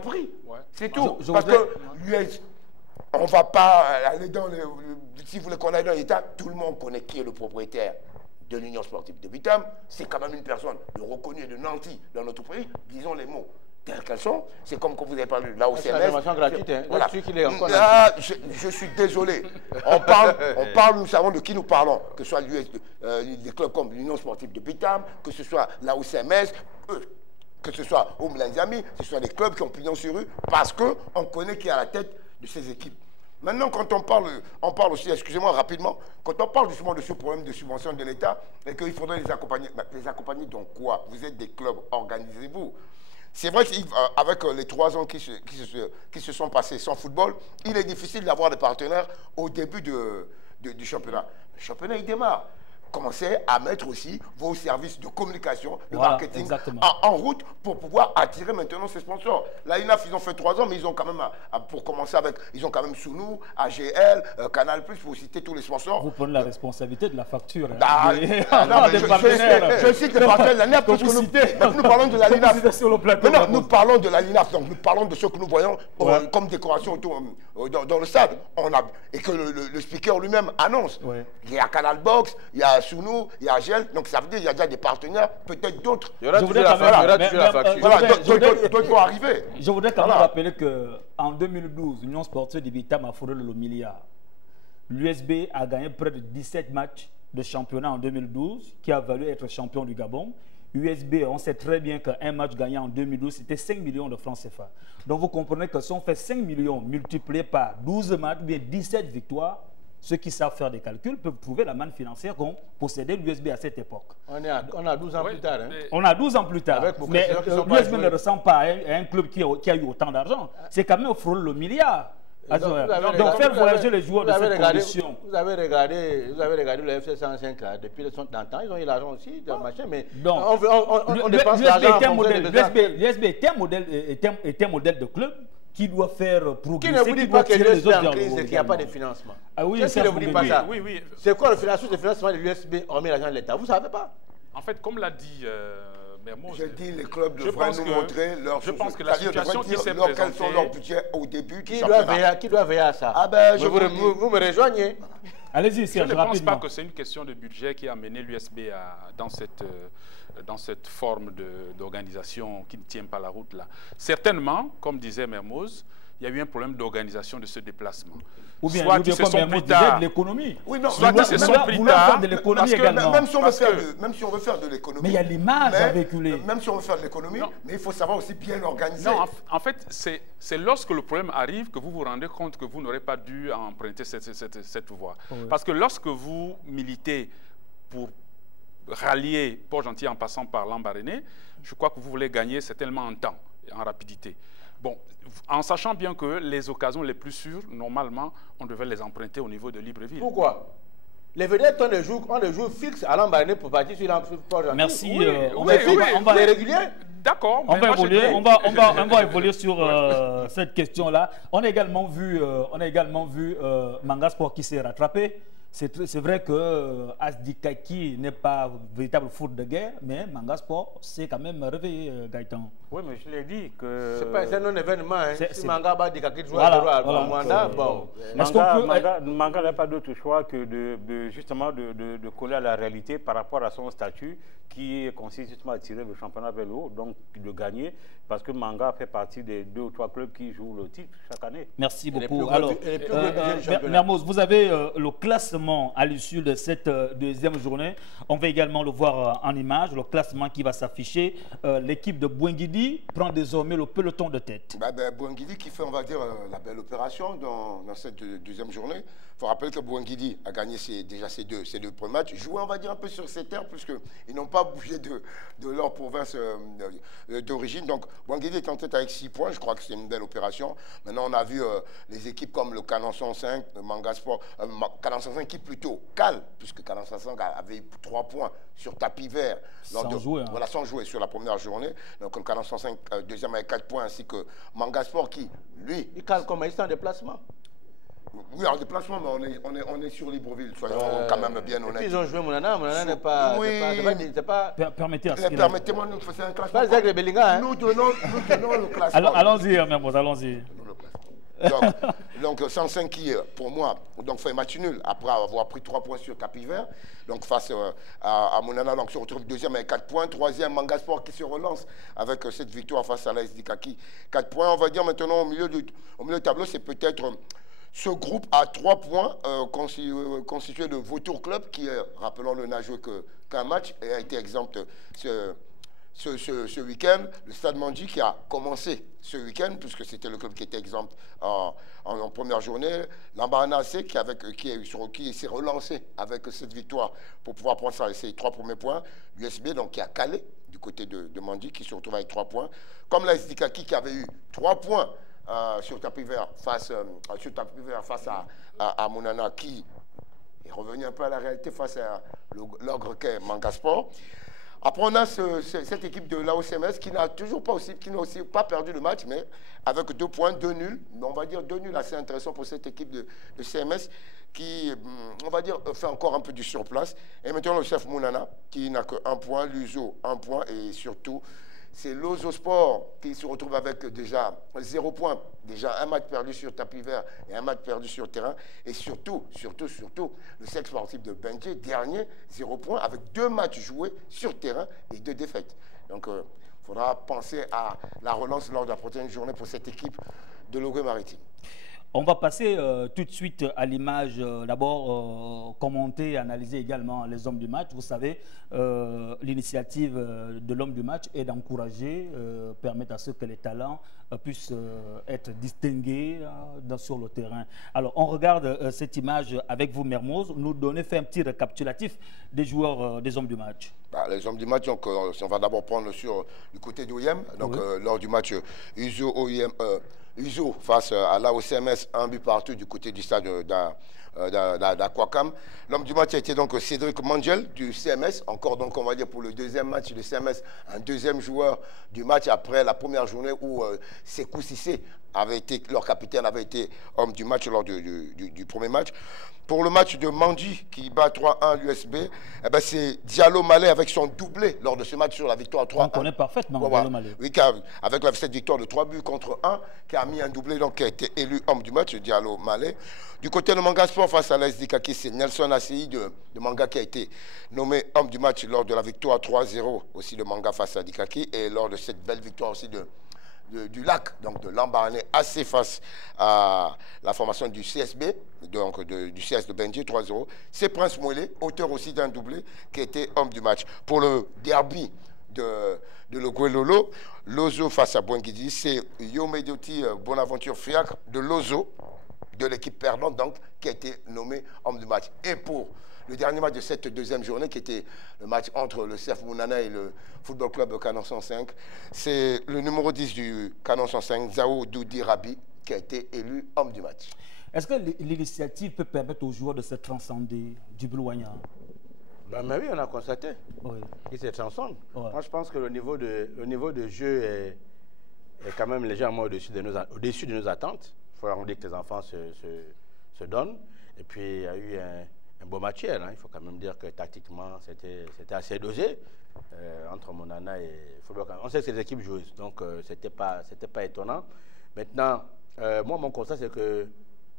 pris. Ouais. C'est tout. Parce que l'US, on ne va pas aller dans le... Si vous voulez qu'on aille dans l'État, tout le monde connaît qui est le propriétaire de l'Union sportive de Bitam. C'est quand même une personne de reconnue et de nantie dans notre pays, disons les mots telles qu'elles sont. C'est comme quand vous avez parlé de la OCMS. C'est une information gratuite, hein. Voilà. Je suis désolé. On parle, nous savons de qui nous parlons, que ce soit des clubs comme l'Union sportive de Bitam, que ce soit la OCMS, que ce soit Oumlanzami, que ce soit des clubs qui ont pignon sur rue, parce qu'on connaît qui est à la tête de ces équipes. Maintenant, quand on parle aussi, excusez-moi rapidement, quand on parle justement de ce problème de subvention de l'État et qu'il faudrait les accompagner, les accompagner dans quoi? Vous êtes des clubs, organisez-vous. C'est vrai qu'avec les 3 ans qui se sont passés sans football, il est difficile d'avoir des partenaires au début du championnat. Le championnat, il démarre. Commencez à mettre aussi vos services de communication, de marketing en route pour pouvoir attirer maintenant ces sponsors. La INAF, ils ont fait 3 ans, mais ils ont quand même, pour commencer avec, ils ont quand même Sounou, AGL, Canal+, pour citer tous les sponsors. Vous prenez la responsabilité de la facture. Je cite les partenaires de la LINAF, parce que nous parlons de la LINAF. Maintenant, nous parlons de la LINAF, donc nous parlons de ce que nous voyons comme décoration dans le stade. Et que le speaker lui-même annonce. Il y a Canal Box, il y a Sounou, il y a Gel, donc ça veut dire qu'il y a déjà des partenaires, peut-être d'autres. Il y aura toujours la facture. D'autres vont arriver. Je voudrais quand même rappeler qu'en 2012, l'Union sportive de Bitam a frôlé le milliard. L'USB a gagné près de 17 matchs de championnat en 2012, qui a valu être champion du Gabon. USB, on sait très bien qu'un match gagné en 2012, c'était 5 millions de francs CFA. Donc vous comprenez que si on fait 5 millions multipliés par 12 matchs, bien 17 victoires, ceux qui savent faire des calculs peuvent trouver la manne financière qu'ont possédé l'USB à cette époque. On a 12 ans plus tard. Hein. On a 12 ans plus tard. Mais l'USB ne ressemble pas à un club qui a eu autant d'argent. C'est quand même au frôle le milliard. Donc faire voyager les joueurs de cette condition. Vous avez regardé le FC 105 là, depuis le temps, ils ont eu l'argent aussi, machin, mais on dépense l'argent. L'USB était un modèle de club qui doit faire progresser. Qui ne vous dit pas que l'USB est en crise et qu'il n'y a pas de financement? Ah oui, qu'est-ce qui ne vous dit pas ça? Oui. C'est quoi le financement de l'USB hormis l'argent de l'État? Vous ne savez pas? En fait, comme l'a dit Mermoz, je dis les clubs devraient nous montrer leur je pense que la situation qui s'est présentée... Quels sont leurs budgets au début du championnat? Qui doit veiller à ça? Ah ben, vous me rejoignez. Allez-y, Serge, je ne pense pas que c'est une question de budget qui a amené l'USB dans cette forme d'organisation qui ne tient pas la route là. Certainement, comme disait Mermoz, il y a eu un problème d'organisation de ce déplacement. Ou bien, soit ils se sont plus tard. De l'économie. Oui, non, soit ils se sont plus tard. De l'économie également. Même si on veut faire de l'économie. Mais il y a l'image à véhiculer. Même si on veut faire de l'économie, mais il faut savoir aussi bien l'organiser. Non, en fait, c'est lorsque le problème arrive que vous vous rendez compte que vous n'aurez pas dû emprunter cette voie. Oui. Parce que lorsque vous militez pour rallier Port-Gentil en passant par Lambaréné, je crois que vous voulez gagner certainement en temps, en rapidité. Bon, en sachant bien que les occasions les plus sûres, normalement, on devait les emprunter au niveau de Libreville. Pourquoi? Les vedettes ont des jours fixes à Lambaréné pour partir sur Port-Gentil. Merci. On va les réguliers. D'accord. On va évoluer sur cette question-là. On a également vu Manga Sport qui s'est rattrapé. C'est vrai que Asdikaki n'est pas véritable foot de guerre, mais Manga Sport s'est quand même réveillé, Gaëtan. Oui, mais je l'ai dit que... C'est un non-événement. Hein. Si Manga Asdikaki joue à Rwanda, bon... Manga n'a pas d'autre choix que justement de coller à la réalité par rapport à son statut qui consiste justement à tirer le championnat vers le haut, donc de gagner, parce que Manga fait partie des 2 ou 3 clubs qui jouent le titre chaque année. Merci beaucoup. Alors, Mermoz, vous avez le classement à l'issue de cette deuxième journée. On va également le voir en image, le classement qui va s'afficher. L'équipe de Bouenguidi prend désormais le peloton de tête. Bouenguidi qui fait, on va dire, la belle opération dans cette deuxième journée. Il faut rappeler que Bouenguidi a gagné déjà ses deux premiers matchs, joué, on va dire, un peu sur ses terres, puisqu'ils n'ont pas bougé de leur province d'origine. Donc, Bouenguidi est en tête avec 6 points. Je crois que c'est une belle opération. Maintenant, on a vu les équipes comme le Canon 105, le Manga Sport, Canon 105 qui plutôt cale, puisque Canon 105 avait eu 3 points sur tapis vert. Sans jouer. Hein. Voilà, sans jouer sur la première journée. Donc, le Canon 105, deuxième avec 4 points, ainsi que Manga Sport qui, lui... Il cale comme il est en déplacement. Oui, en déplacement, mais on est sur Libreville, soyons quand même bien honnêtes. Ils ont joué Mounana n'est pas... Permettez-moi, nous faisons un classement. Pas Zagre Bellinga, hein. Nous donnons le classement. Allons-y, Mermoz, allons-y. Donc 105 qui, pour moi, donc fait match nul après avoir pris 3 points sur tapis vert. Donc face à Mounana, donc se retrouve deuxième avec 4 points. Troisième, Manga Sport qui se relance avec cette victoire face à l'AS Dikaki. 4 points, on va dire maintenant au milieu du tableau, c'est peut-être ce groupe à 3 points constitué de Vautour Club qui, rappelons-le, n'a joué qu'un match et a été exempt ce week-end. Le Stade Mandi qui a commencé ce week-end, puisque c'était le club qui était exempt en première journée. Lambaréné AC qui s'est relancé avec cette victoire pour pouvoir prendre ses 3 premiers points. L'USB donc qui a calé du côté de Mandi qui se retrouve avec 3 points. Comme l'AS Dikaki qui avait eu 3 points sur tapis vert face à Mounana qui est revenu un peu à la réalité face à l'ogre qu'est Manga Sport. Après, on a cette équipe de l'AOCMS qui n'a aussi pas perdu le match, mais avec 2 points, 2 nuls. On va dire 2 nuls assez intéressants pour cette équipe de CMS qui, on va dire, fait encore un peu du surplace. Et maintenant, le chef Mounana qui n'a que 1 point, l'USO 1 point et surtout, c'est l'Ozo Sport qui se retrouve avec déjà 0 point. Déjà un match perdu sur tapis vert et un match perdu sur terrain. Et surtout, le sexe sportif de Benji, dernier, 0 point, avec 2 matchs joués sur terrain et 2 défaites. Donc, il faudra penser à la relance lors de la prochaine journée pour cette équipe de Logoué-Maritime. On va passer tout de suite à l'image, d'abord commenter et analyser également les hommes du match. Vous savez, l'initiative de l'homme du match est d'encourager, permettre à ce que les talents puissent être distingués sur le terrain. Alors, on regarde cette image avec vous, Mermoz. Nous faire un petit récapitulatif des joueurs, des hommes du match. Les hommes du match, donc, on va d'abord prendre sur le côté d'OIM. Donc, lors du match Uzo face à l'AOCMS, 1 but partout du côté du stade d'Aquacam. L'homme du match a été donc Cédric Mangel du CMS. Encore donc on va dire pour le deuxième match du CMS, un deuxième joueur du match après la première journée où Sékou Cissé avait été, leur capitaine avait été homme du match lors du premier match. Pour le match de Mandi qui bat 3-1 l'USB, eh ben c'est Diallo Malé avec son doublé lors de ce match sur la victoire 3-1. On connaît parfaitement Diallo Malé. Oui, avec cette victoire de 3 buts contre 1, qui a mis un doublé, donc qui a été élu homme du match, Diallo Malé. Du côté de Manga Sport face à l'AS Dikaki, c'est Nelson Asseyi de Manga qui a été nommé homme du match lors de la victoire 3-0 aussi de Manga face à Dikaki et lors de cette belle victoire aussi du Lac, donc de Lambaréné, assez face à la formation du CSB, donc du CS de Benji, 3-0. C'est Prince Mouelé, auteur aussi d'un doublé, qui était homme du match. Pour le derby de Loguelolo, Lozo face à Bouenguidi, c'est Yomedoti Bonaventure Fiacre de Lozo, de l'équipe perdante, donc, qui a été nommé homme du match. Et pour le dernier match de cette deuxième journée, qui était le match entre le CF Mounana et le Football Club Canon 105, c'est le numéro 10 du Canon 105, Zao Doudi Rabi, qui a été élu homme du match. Est-ce que l'initiative peut permettre aux joueurs de se transcender du Blouagna? Mais oui, on a constaté qu'ils se transcendent. Moi, je pense que le niveau de jeu est quand même légèrement au-dessus de nos attentes. Il faut leur dire que les enfants se donnent. Et puis, il y a eu un beau match hier. Il faut quand même dire que tactiquement, c'était assez dosé entre Mounana et Football. On sait que c'est des équipes joueuses, donc c'était pas étonnant. Maintenant, moi, mon constat, c'est qu'il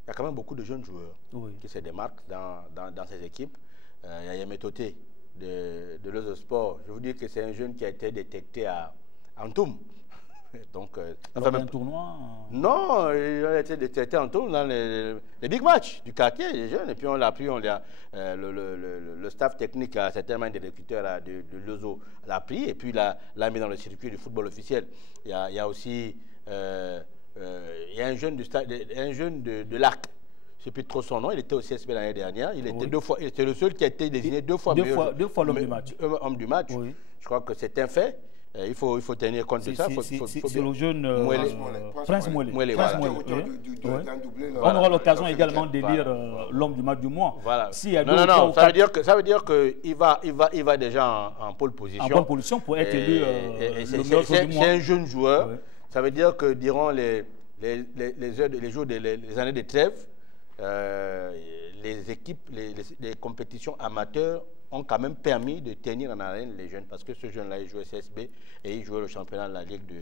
y a quand même beaucoup de jeunes joueurs qui se démarquent dans ces équipes. Il y a Yemetoté de Lozo Sport. Je vous dis que c'est un jeune qui a été détecté à Antoum. Donc, un tournoi Non, il a été détecté en tournoi dans les big matchs du quartier, les jeunes. Et puis on l'a pris, le staff technique, certainement des recruteurs de Lozo, l'a pris et puis l'a mis dans le circuit du football officiel. Il y a aussi il y a un jeune de l'Arc. Je ne sais plus trop son nom, il était au CSB l'année dernière. Il était il était le seul qui a été désigné deux fois l'homme du match. Homme du match. Je crois que c'est un fait. Il faut tenir compte de ça. C'est le jeune Prince Mouelé. On aura l'occasion également d'élire l'homme du match du mois. Voilà. Non, ça veut dire qu'il va déjà en pole position. En pole position pour être élu le meilleur joueur du mois. C'est un jeune joueur. Ça veut dire que durant les années de trêve, les équipes, les compétitions amateurs ont quand même permis de tenir en haleine les jeunes, parce que ce jeune-là, il jouait CSB et il jouait le championnat de la Ligue de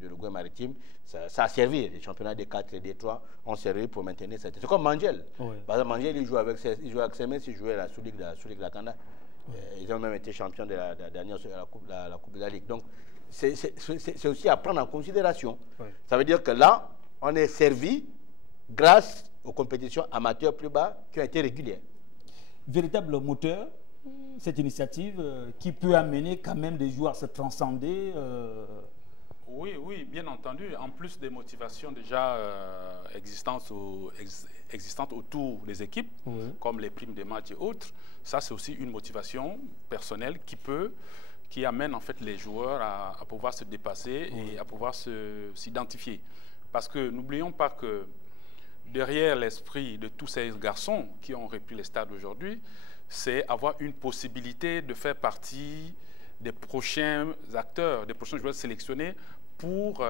l'Uruguay maritime. Ça a servi, les championnats des 4 et des 3 ont servi pour maintenir cette... C'est comme Mangel. Par exemple, Mangel, il joue avec CMS, il jouait la Sous-Ligue de la Kanda. Ils ont même été champions de la dernière la Coupe de la Ligue. Donc, c'est aussi à prendre en considération. Ça veut dire que là, on est servi grâce aux compétitions amateurs plus bas qui ont été régulières. Véritable moteur, cette initiative qui peut amener quand même des joueurs à se transcender Oui, bien entendu. En plus des motivations déjà existantes autour des équipes, comme les primes des matchs et autres, ça c'est aussi une motivation personnelle qui amène en fait les joueurs à pouvoir se dépasser et à pouvoir s'identifier. Parce que n'oublions pas que derrière l'esprit de tous ces garçons qui ont repris les stades aujourd'hui, c'est avoir une possibilité de faire partie des prochains acteurs, des prochains joueurs sélectionnés pour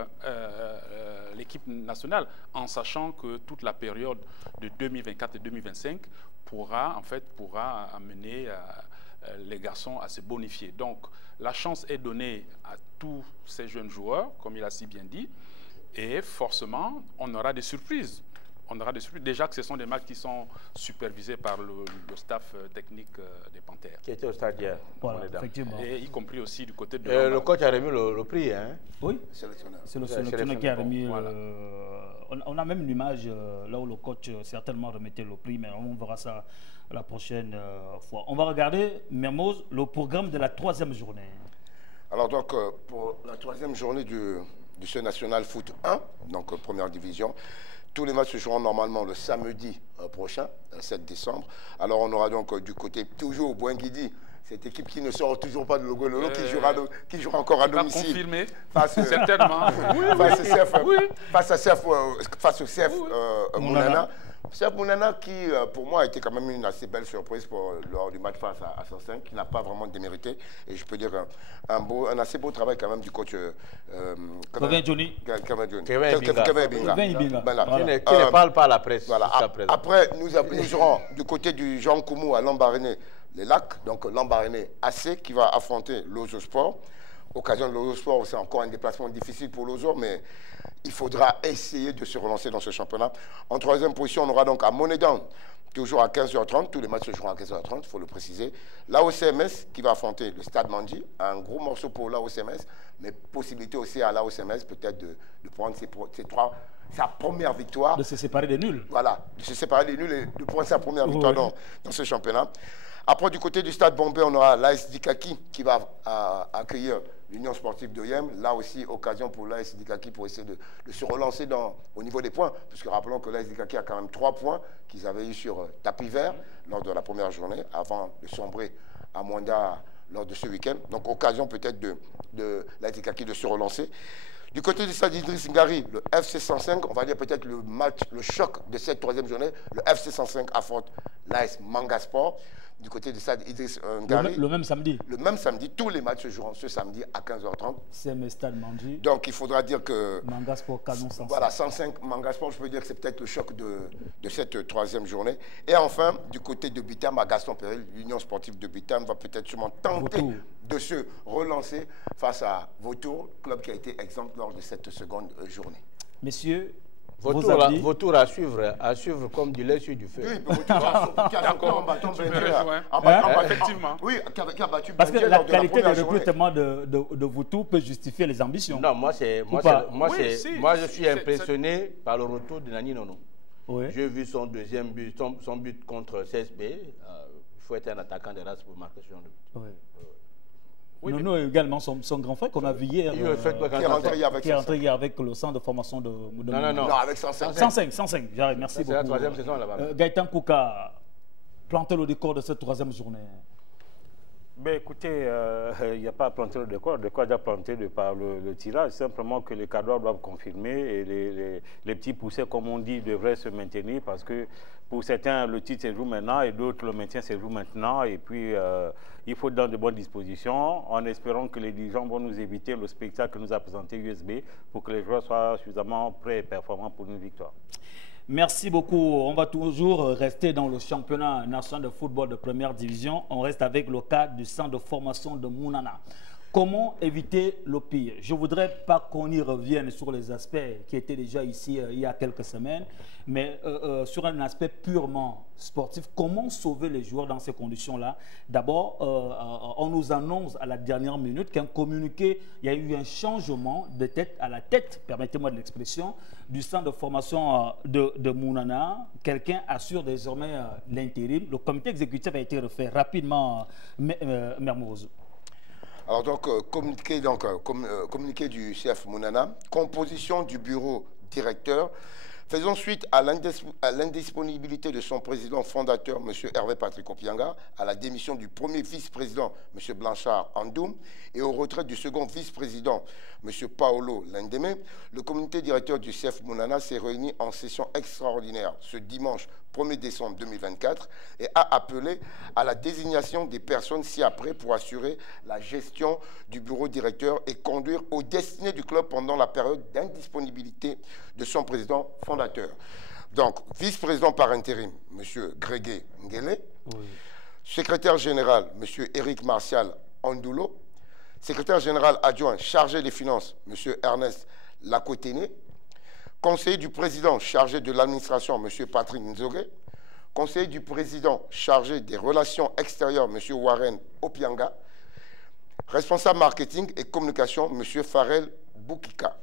l'équipe nationale, en sachant que toute la période de 2024 et 2025 pourra amener les garçons à se bonifier. Donc, la chance est donnée à tous ces jeunes joueurs, comme il a si bien dit, et forcément, on aura des surprises. Déjà que ce sont des matchs qui sont supervisés par le staff technique des Panthères. Qui était au stade hier. Voilà, effectivement. Et y compris aussi du côté de... le coach a remis le prix, hein? Oui, c'est le sélectionneur qui a remis... Voilà. On a même une image là où le coach certainement remettait le prix, mais on verra ça la prochaine fois. On va regarder, Mermoz, le programme de la 3e journée. Alors donc, pour la 3e journée du CE National Foot 1, donc première division, tous les matchs se joueront normalement le samedi prochain, 7 décembre. Alors on aura donc du côté toujours Bouenguidi, cette équipe qui ne sort toujours pas de Logololo, qui jouera encore à domicile. Confirmé, certainement. Face au CF Mounana. C'est Mounana qui, pour moi, a été quand même une assez belle surprise lors du match face à 105, qui n'a pas vraiment démérité. Et je peux dire un assez beau travail quand même du coach Kevin Ibinga. Qui ne parle pas à la presse. Voilà. Après, nous aurons du côté du Jean Koumou à Lambaréné les Lacs, donc Lambaréné AC qui va affronter l'Ozo Sport. Occasion de l'Ozo Sport, c'est encore un déplacement difficile pour l'Ozo, mais il faudra essayer de se relancer dans ce championnat. En troisième position, on aura donc à Monédan, toujours à 15h30. Tous les matchs se joueront à 15h30, il faut le préciser. L'AOCMS qui va affronter le Stade Mandi. Un gros morceau pour l'AOCMS, mais possibilité aussi à l'AOCMS peut-être de prendre sa première victoire. De se séparer des nuls. Voilà, de se séparer des nuls et de prendre sa première victoire dans ce championnat. Après, du côté du Stade Bombay, on aura l'AS Dikaki qui va accueillir l'Union sportive de Yem. Là aussi, occasion pour l'AS Dikaki pour essayer de se relancer au niveau des points. Parce que rappelons que l'AS Dikaki a quand même 3 points qu'ils avaient eu sur tapis vert lors de la première journée, avant de sombrer à Mwanda lors de ce week-end. Donc, occasion peut-être de l'AS Dikaki de se relancer. Du côté du stade Idriss Ngari, le FC 105, on va dire peut-être le choc de cette 3e journée. Le FC 105 affronte l'AS Manga Sport. Du côté du stade Idriss Ngari. Le même samedi. Le même samedi. Tous les matchs se joueront ce samedi à 15h30. C'est mes stades Mandi. Donc il faudra dire que... Manga Sport, Canon 105. Voilà, 105 Manga Sport, je peux dire que c'est peut-être le choc de cette 3e journée. Et enfin, du côté de Bitam, à Gaston Péril, l'Union sportive de Bitam va peut-être sûrement tenter de se relancer face à Vautour, club qui a été exempt lors de cette seconde journée. Messieurs, Vautour à suivre comme du lait sur du feu. Oui, Vautour effectivement. Oui, qui a battu parce que la qualité de recrutement de Vautour peut justifier les ambitions. Non, moi je suis impressionné par le retour de Nani Nono. Oui. J'ai vu son deuxième but, son but contre CSB. Il faut être un attaquant de race pour marquer ce genre de but. Oui. Oui, Nono également, son grand frère qu'on a vu hier, qui est rentré hier avec le centre de formation de non, avec 105. 105, j'arrive, merci beaucoup. C'est la 3e saison là-bas. Gaëtan Kouka, plantez le décor de cette 3e journée. Ben, écoutez, il n'y a pas à planter le décor est déjà planté par le tirage, simplement que les cadres doivent confirmer et les petits poussés, comme on dit, devraient se maintenir parce que pour certains, le titre se joue maintenant et d'autres, le maintien se joue maintenant. Et puis, il faut être dans de bonnes dispositions en espérant que les dirigeants vont nous éviter le spectacle que nous a présenté USB pour que les joueurs soient suffisamment prêts et performants pour une victoire. Merci beaucoup. On va toujours rester dans le championnat national de football de première division. On reste avec le cas du centre de formation de Mounana. Comment éviter le pire? Je ne voudrais pas qu'on y revienne sur les aspects qui étaient déjà ici il y a quelques semaines, mais sur un aspect purement sportif. Comment sauver les joueurs dans ces conditions-là? D'abord, on nous annonce à la dernière minute qu'un communiqué, il y a eu un changement de tête à la tête, permettez-moi de l'expression, du centre de formation de Mounana. Quelqu'un assure désormais l'intérim. Le comité exécutif a été refait rapidement, Mermoz. Alors donc, communiqué du chef Mounana, composition du bureau directeur. Faisons suite à l'indisponibilité de son président fondateur, M. Hervé Patrick Opianga, à la démission du premier vice-président, M. Blanchard Andoum, et au retrait du second vice-président, M. Paolo Lendeme. Le comité directeur du CF Mounana s'est réuni en session extraordinaire ce dimanche 1er décembre 2024 et a appelé à la désignation des personnes ci-après pour assurer la gestion du bureau directeur et conduire aux destinées du club pendant la période d'indisponibilité de son président fondateur. Donc, vice-président par intérim, M. Grégué Nguele, secrétaire général, M. Éric Martial Andoulo, secrétaire général adjoint chargé des finances, M. Ernest Lakotene, conseiller du président chargé de l'administration, M. Patrick Nzogé, conseiller du président chargé des relations extérieures, M. Warren Opianga, responsable marketing et communication, M. Farel Boukika.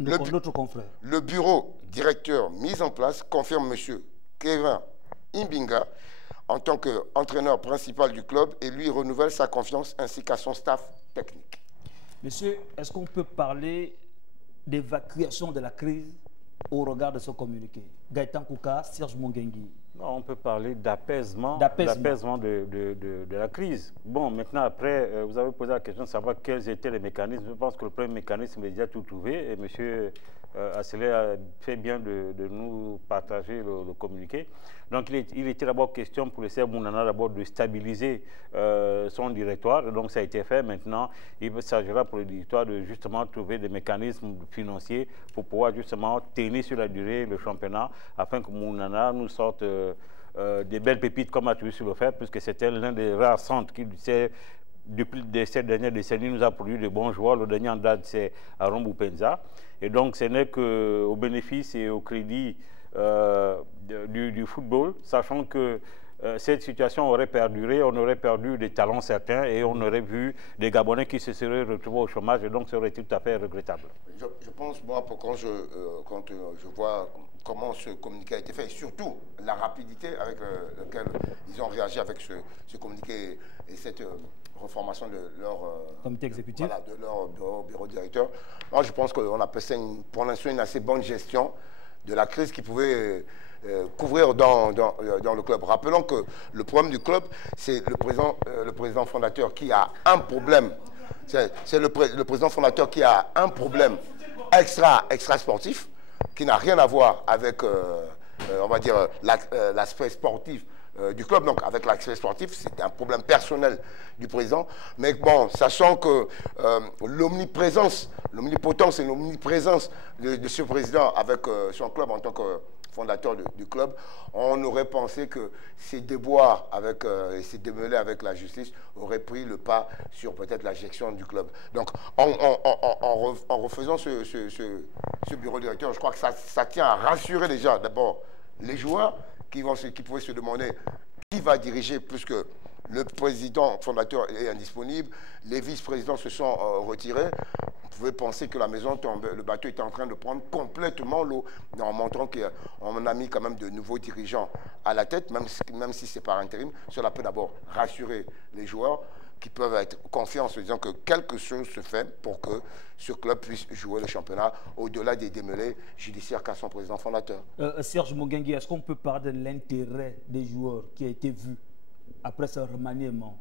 Notre confrère. Le bureau directeur mis en place confirme M. Kevin Imbinga en tant qu'entraîneur principal du club et lui renouvelle sa confiance ainsi qu'à son staff technique. Monsieur, est-ce qu'on peut parler d'évacuation de la crise au regard de ce communiqué? Gaëtan Kouka, Serge Mungengui. Non, on peut parler d'apaisement de la crise. Bon, maintenant, après, vous avez posé la question de savoir quels étaient les mécanismes. Je pense que le premier mécanisme est déjà tout trouvé et M. Asselé a fait bien de nous partager le communiqué. Donc il était d'abord question pour le CF Mounana d'abord de stabiliser son directoire. Donc ça a été fait. Maintenant, il s'agira pour le directoire de justement trouver des mécanismes financiers pour pouvoir justement tenir sur la durée le championnat afin que Mounana nous sorte des belles pépites comme a vu sur le fait, puisque c'était l'un des rares centres qui depuis ces dernières décennies nous a produit de bons joueurs. Le dernier en date, c'est Aaron Boupenza. Et donc, ce n'est qu'au bénéfice et au crédit du football, sachant que cette situation aurait perduré, on aurait perdu des talents certains et on aurait vu des Gabonais qui se seraient retrouvés au chômage, et donc ça aurait été tout à fait regrettable. Je pense, moi, quand je vois comment ce communiqué a été fait, et surtout la rapidité avec laquelle ils ont réagi avec ce communiqué et cette reformation de leur comité exécutif, voilà, de leur bureau directeur. Moi, je pense qu'on appelle ça pour l'instant une assez bonne gestion de la crise qui pouvait couvrir dans le club. Rappelons que le problème du club, c'est le président fondateur qui a un problème. C'est le président fondateur qui a un problème extra sportif qui n'a rien à voir avec, on va dire, l'aspect sportif du club. Donc avec l'aspect sportif, c'est un problème personnel du président. Mais bon, sachant que l'omnipotence et l'omniprésence de ce président avec son club en tant que fondateur du club, on aurait pensé que ces déboires et ces démêlés avec la justice auraient pris le pas sur peut-être la gestion du club. Donc en refaisant ce bureau directeur, je crois que ça tient à rassurer déjà d'abord les joueurs qui pouvaient se demander qui va diriger, puisque le président fondateur est indisponible, les vice-présidents se sont retirés. On pouvait penser que la maison tombait, le bateau était en train de prendre complètement l'eau, en montrant qu'on a mis quand même de nouveaux dirigeants à la tête, même si c'est par intérim. Cela peut d'abord rassurer les joueurs qui peuvent être confiants en se disant que quelque chose se fait pour que ce club puisse jouer le championnat au-delà des démêlés judiciaires qu'a son président fondateur. Serge Mogengue, est-ce qu'on peut parler de l'intérêt des joueurs qui a été vu après ce remaniement?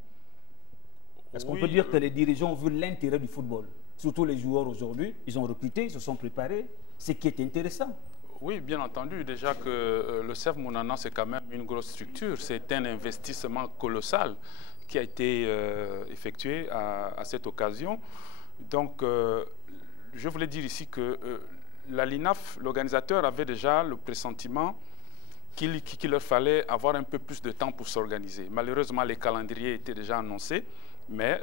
Est-ce qu'on peut dire que les dirigeants ont vu l'intérêt du football? Surtout les joueurs aujourd'hui, ils ont recruté, ils se sont préparés, ce qui est intéressant. Oui, bien entendu. Déjà que le CF Mounana, c'est quand même une grosse structure. C'est un investissement colossal qui a été effectué à cette occasion. Donc, je voulais dire ici que la LINAF, l'organisateur, avait déjà le pressentiment qu'il leur fallait avoir un peu plus de temps pour s'organiser. Malheureusement, les calendriers étaient déjà annoncés, mais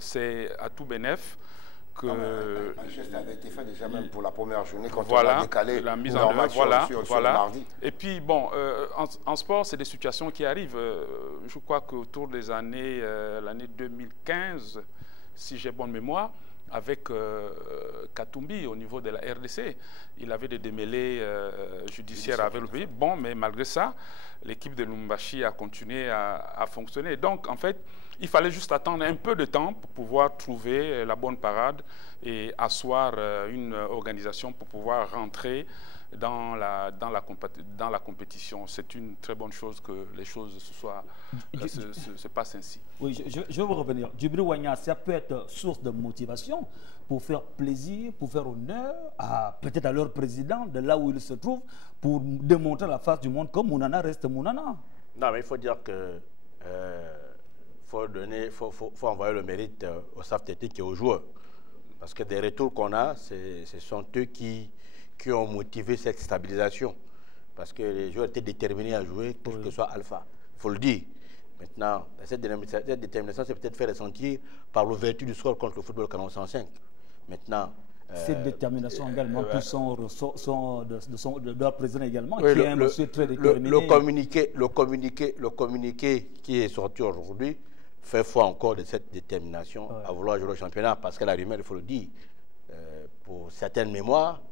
c'est à tout bénéf que... Un geste avait été fait déjà même pour la première journée quand voilà, on a décalé la mise en œuvre, sur le mardi. Et puis, bon, en sport, c'est des situations qui arrivent. Je crois qu'autour des années, l'année 2015, si j'ai bonne mémoire, avec Katumbi au niveau de la RDC, il avait des démêlés judiciaires avec le pays. Bon, mais malgré ça, l'équipe de Lumbashi a continué à fonctionner. Donc, en fait, il fallait juste attendre un peu de temps pour pouvoir trouver la bonne parade et asseoir une organisation pour pouvoir rentrer dans la compétition. C'est une très bonne chose que les choses se passent ainsi. Oui, je vais vous revenir. Djibril Wagna, ça peut être source de motivation pour faire plaisir, pour faire honneur peut-être à leur président de là où il se trouve, pour démontrer la face du monde que Mounana reste Mounana. Non, mais il faut dire que faut envoyer le mérite au staff technique et aux joueurs. Parce que des retours qu'on a, ce sont eux qui ont motivé cette stabilisation. Parce que les joueurs étaient déterminés à jouer, quel que soit Alpha. Il faut le dire. Maintenant, cette détermination s'est peut-être fait ressentir par l'ouverture du score contre le football canon 105. Maintenant... cette détermination également, de leur président également, oui, qui est un monsieur très déterminé. Le communiqué qui est sorti aujourd'hui fait foi encore de cette détermination à vouloir jouer le championnat, parce que la rumeur, il faut le dire, pour certaines mémoires,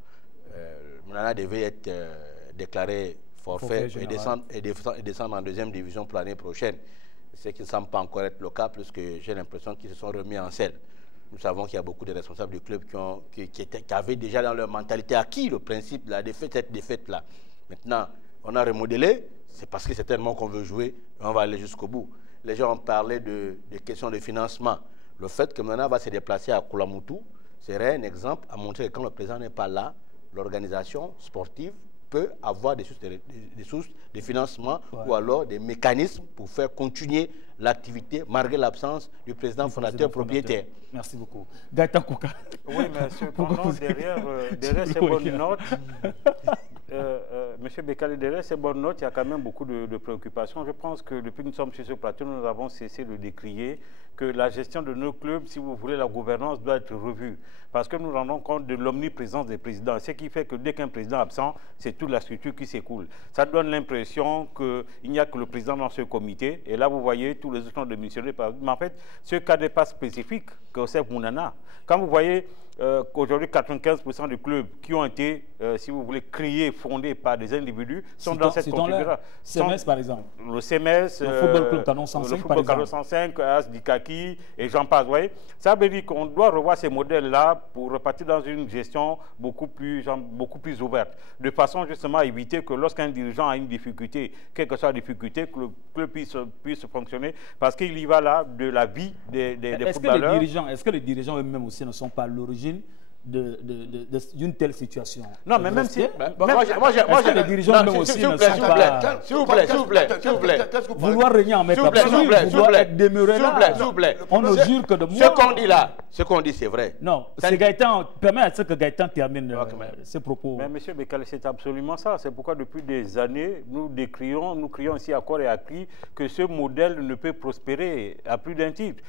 Mounana devait être déclaré forfait et descendre en deuxième division pour l'année prochaine. Ce qui ne semble pas encore être le cas, puisque j'ai l'impression qu'ils se sont remis en selle. Nous savons qu'il y a beaucoup de responsables du club qui avaient déjà dans leur mentalité acquis le principe de la défaite, cette défaite-là. Maintenant, on a remodelé, c'est parce que c'est tellement qu'on veut jouer, et on va aller jusqu'au bout. Les gens ont parlé de questions de financement. Le fait que maintenant va se déplacer à Koulamoutou serait un exemple à montrer que quand le président n'est pas là, l'organisation sportive peut avoir des sources de financement ou alors des mécanismes pour faire continuer l'activité malgré l'absence du président fondateur propriétaire. Merci beaucoup. Gaëtan Kouka. Oui, mais cependant, derrière ces bonnes notes, M. Bekale, derrière ces bonnes notes, il y a quand même beaucoup de préoccupations. Je pense que depuis que nous sommes sur ce plateau, nous avons cessé de décrier que la gestion de nos clubs, si vous voulez, la gouvernance doit être revue. Parce que nous nous rendons compte de l'omniprésence des présidents. Ce qui fait que dès qu'un président est absent, c'est toute la structure qui s'écoule. Ça donne l'impression qu'il n'y a que le président dans ce comité. Et là, vous voyez, tous les autres sont démissionnés. Mais en fait, ce cas n'est pas spécifique que c'est Mounana. Quand vous voyez qu'aujourd'hui, 95% des clubs qui ont été, si vous voulez, créés, fondés par des individus, sont dans cette configuration. CMS, par exemple. Le CMS, le Football Club Canon 105, le Football Canon 105, AS Dikaki, et j'en passe. Vous voyez, ça veut dire qu'on doit revoir ces modèles-là pour repartir dans une gestion beaucoup plus ouverte, de façon justement à éviter que lorsqu'un dirigeant a une difficulté, quelle que soit la difficulté, que le club puisse fonctionner, parce qu'il y va là de la vie des footballeurs. Est-ce que les dirigeants eux-mêmes aussi ne sont pas à l'origine d'une telle situation? Non, mais même si... les dirigeants eux-mêmes aussi ne sont pas... S'il vous plaît. Vouloir régner en mettre vouloir être demeuré là. S'il vous plaît. On ne jure que de moi. Ce qu'on dit là, ce qu'on dit, c'est vrai. Non, c'est Gaëtan. Permet à ce que Gaëtan termine ses propos. Mais M. Bekale, c'est absolument ça. C'est pourquoi depuis des années, nous crions ici à corps et à cri que ce modèle ne peut prospérer à plus d'un titre.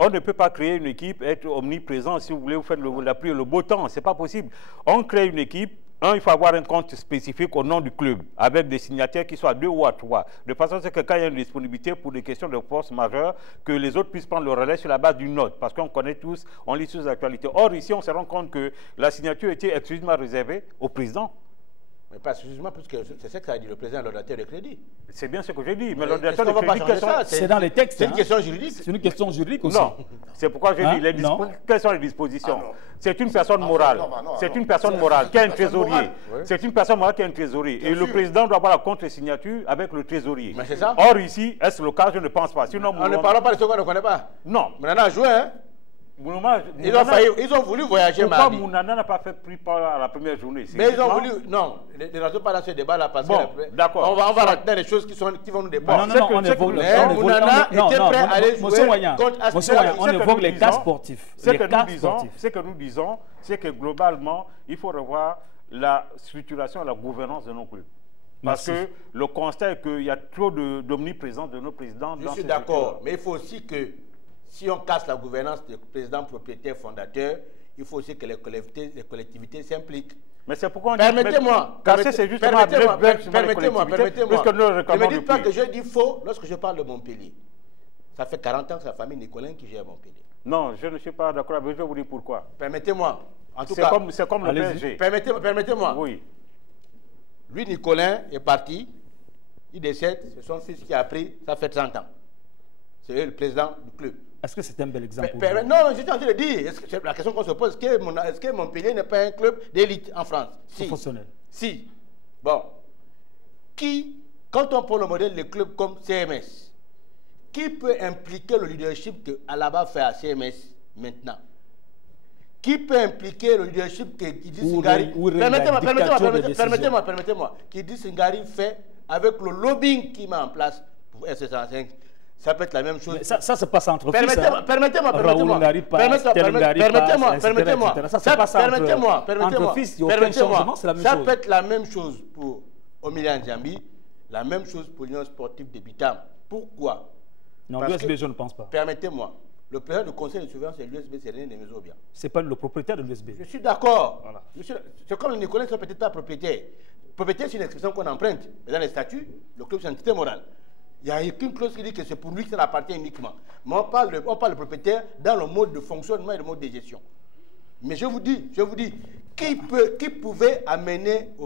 On ne peut pas créer une équipe, être omniprésent, si vous voulez, vous faites la pluie et le beau temps. Ce n'est pas possible. On crée une équipe, il faut avoir un compte spécifique au nom du club, avec des signataires qui soient 2 ou à 3. De façon à ce que quand il y a une disponibilité pour des questions de force majeure, que les autres puissent prendre le relais sur la base d'une note. Parce qu'on connaît tous, on lit sur les actualités. Or, ici, on se rend compte que la signature était exclusivement réservée au président. Mais pas exclusivement, puisque c'est ça que ça a dit le président, l'ordinateur de crédit. C'est bien ce que j'ai dit, mais l'ordinateur de crédit... C'est dans les textes. C'est une question juridique. C'est une question juridique aussi. Non, c'est pourquoi j'ai dit, quelles sont les dispositions? C'est une personne morale. C'est une personne morale qui a un trésorier. C'est une personne morale qui a un trésorier. Et le président doit avoir la contre-signature avec le trésorier. Mais c'est ça. Or ici, est-ce le cas? Je ne pense pas. Sinon, on ne parle pas de ce qu'on ne connaît pas. Non. Mounana a joué, hein? Ils ont voulu voyager mardi. Pourquoi Mounana n'a pas fait pris part à la première journée? Mais ils ont voulu... Non, ne rentrons pas dans ce débat-là parce que... D'accord. On va rentrer dans les choses qui vont nous dépasser. Non, on évoque... Mounana était prêt à aller jouer contre Aspire. On évoque les cas sportifs. Ce que nous disons, c'est que globalement, il faut revoir la structuration et la gouvernance de nos clubs. Parce que le constat est qu'il y a trop d'omniprésence de nos présidents dans Je suis d'accord, mais il faut aussi que si on casse la gouvernance du président propriétaire fondateur, il faut aussi que les collectivités s'impliquent. Mais c'est pourquoi on dit... Permettez-moi. Permettez-moi. Ne me dites pas que je dis faux lorsque je parle de Montpellier. Ça fait 40 ans que c'est la famille Nicolin qui gère Montpellier. Non, je ne suis pas d'accord avec vous. Je vais vous dire pourquoi. Permettez-moi. En tout cas, c'est comme le PSG. Permettez-moi. Oui. Lui, Nicolin, est parti. Il décède. C'est son fils qui a pris. Ça fait 30 ans. C'est lui le président du club. Est-ce que c'est un bel exemple? Non, je suis en train de dire. La question qu'on se pose, est-ce que Montpellier n'est pas un club d'élite en France? Professionnel. Si. Bon. Quand on prend le modèle des clubs comme CMS, qui peut impliquer le leadership que Alaba fait à CMS maintenant? Qui peut impliquer le leadership que Idi Singari... Permettez-moi. Qu'Idi Singari fait avec le lobbying qu'il met en place pour SC105. Ça peut être la même chose. Mais ça se passe entre fils. Permettez-moi. Ça peut être la même chose pour Omilian Djambi, la même chose pour l'Union sportive de Bitam. Pourquoi? Non, l'USB, je ne pense pas. Permettez-moi. Le président du conseil de surveillance, c'est l'USB, c'est René Nemezobia. Ce n'est pas le propriétaire de l'USB. Je suis d'accord. Voilà. C'est comme le Nicolas ne sont peut-être pas propriétaires. Propriétaire, c'est une expression qu'on emprunte. Mais dans les statuts, le club, c'est une entité morale. Il n'y a aucune clause qui dit que c'est pour lui que ça appartient uniquement. Mais on parle de propriétaire dans le mode de fonctionnement et le mode de gestion. Mais je vous dis, qui pouvait amener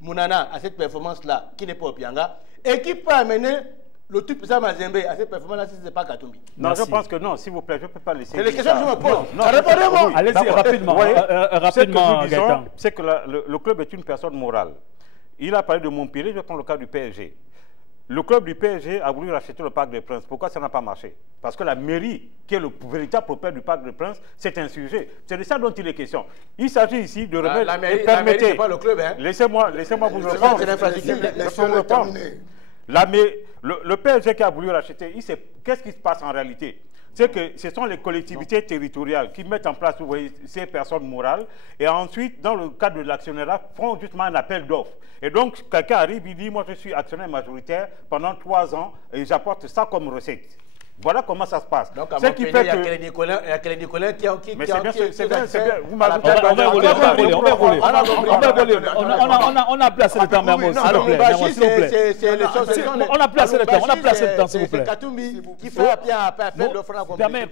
Mounana à cette performance-là, qui n'est pas au Pianga, et qui peut amener le truc président Mazembe à cette performance-là si ce n'est pas Katumbi? Non, je pense que non, s'il vous plaît, je ne peux pas laisser. C'est les questions que je me pose. Répondez-moi. Allez-y, rapidement, Gaëtan. C'est que le club est une personne morale. Il a parlé de Montpellier, je prends le cas du PSG. le club du PSG a voulu racheter le Parc des Princes. Pourquoi ça n'a pas marché? Parce que la mairie, qui est le véritable propriétaire du Parc des Princes, c'est un sujet. C'est de ça dont il est question. Il s'agit ici de remettre... La mairie, c'est pas le club, hein. Laissez-moi vous répondre. Le PSG qui a voulu racheter, qu'est-ce qui se passe en réalité? C'est que ce sont les collectivités territoriales qui mettent en place, vous voyez, ces personnes morales, et ensuite, dans le cadre de l'actionnariat, font justement un appel d'offres. Et donc, quelqu'un arrive, il dit, moi je suis actionnaire majoritaire pendant 3 ans, et j'apporte ça comme recette. Voilà comment ça se passe. Donc, à Montpellier, il y a Kelly Nicolas qui mais c'est bien, vous m'avez dit... On a placé le temps, Mermoz, s'il vous plaît. On a placé le temps, s'il vous plaît. C'est Katumbi qui fait appel d'offres. Permet,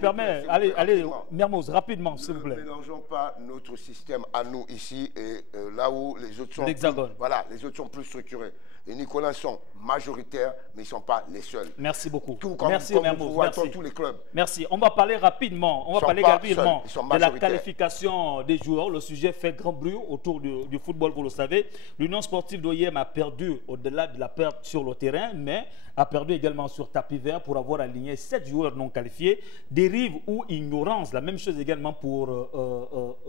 allez, Mermoz, rapidement, s'il vous plaît. Ne mélangeons pas notre système à nous ici et là où les autres sont... L'Hexagone. Voilà, les autres sont plus structurés. Les Nicolins sont majoritaires, mais ils ne sont pas les seuls. Merci beaucoup. Merci, Mermoz. Merci. Tous les clubs. Merci. On va parler rapidement. On va parler rapidement de la qualification des joueurs. Le sujet fait grand bruit autour du football, vous le savez. L'Union sportive d'OIM a perdu au-delà de la perte sur le terrain, mais a perdu également sur tapis vert pour avoir aligné 7 joueurs non qualifiés. Dérive ou ignorance, la même chose également pour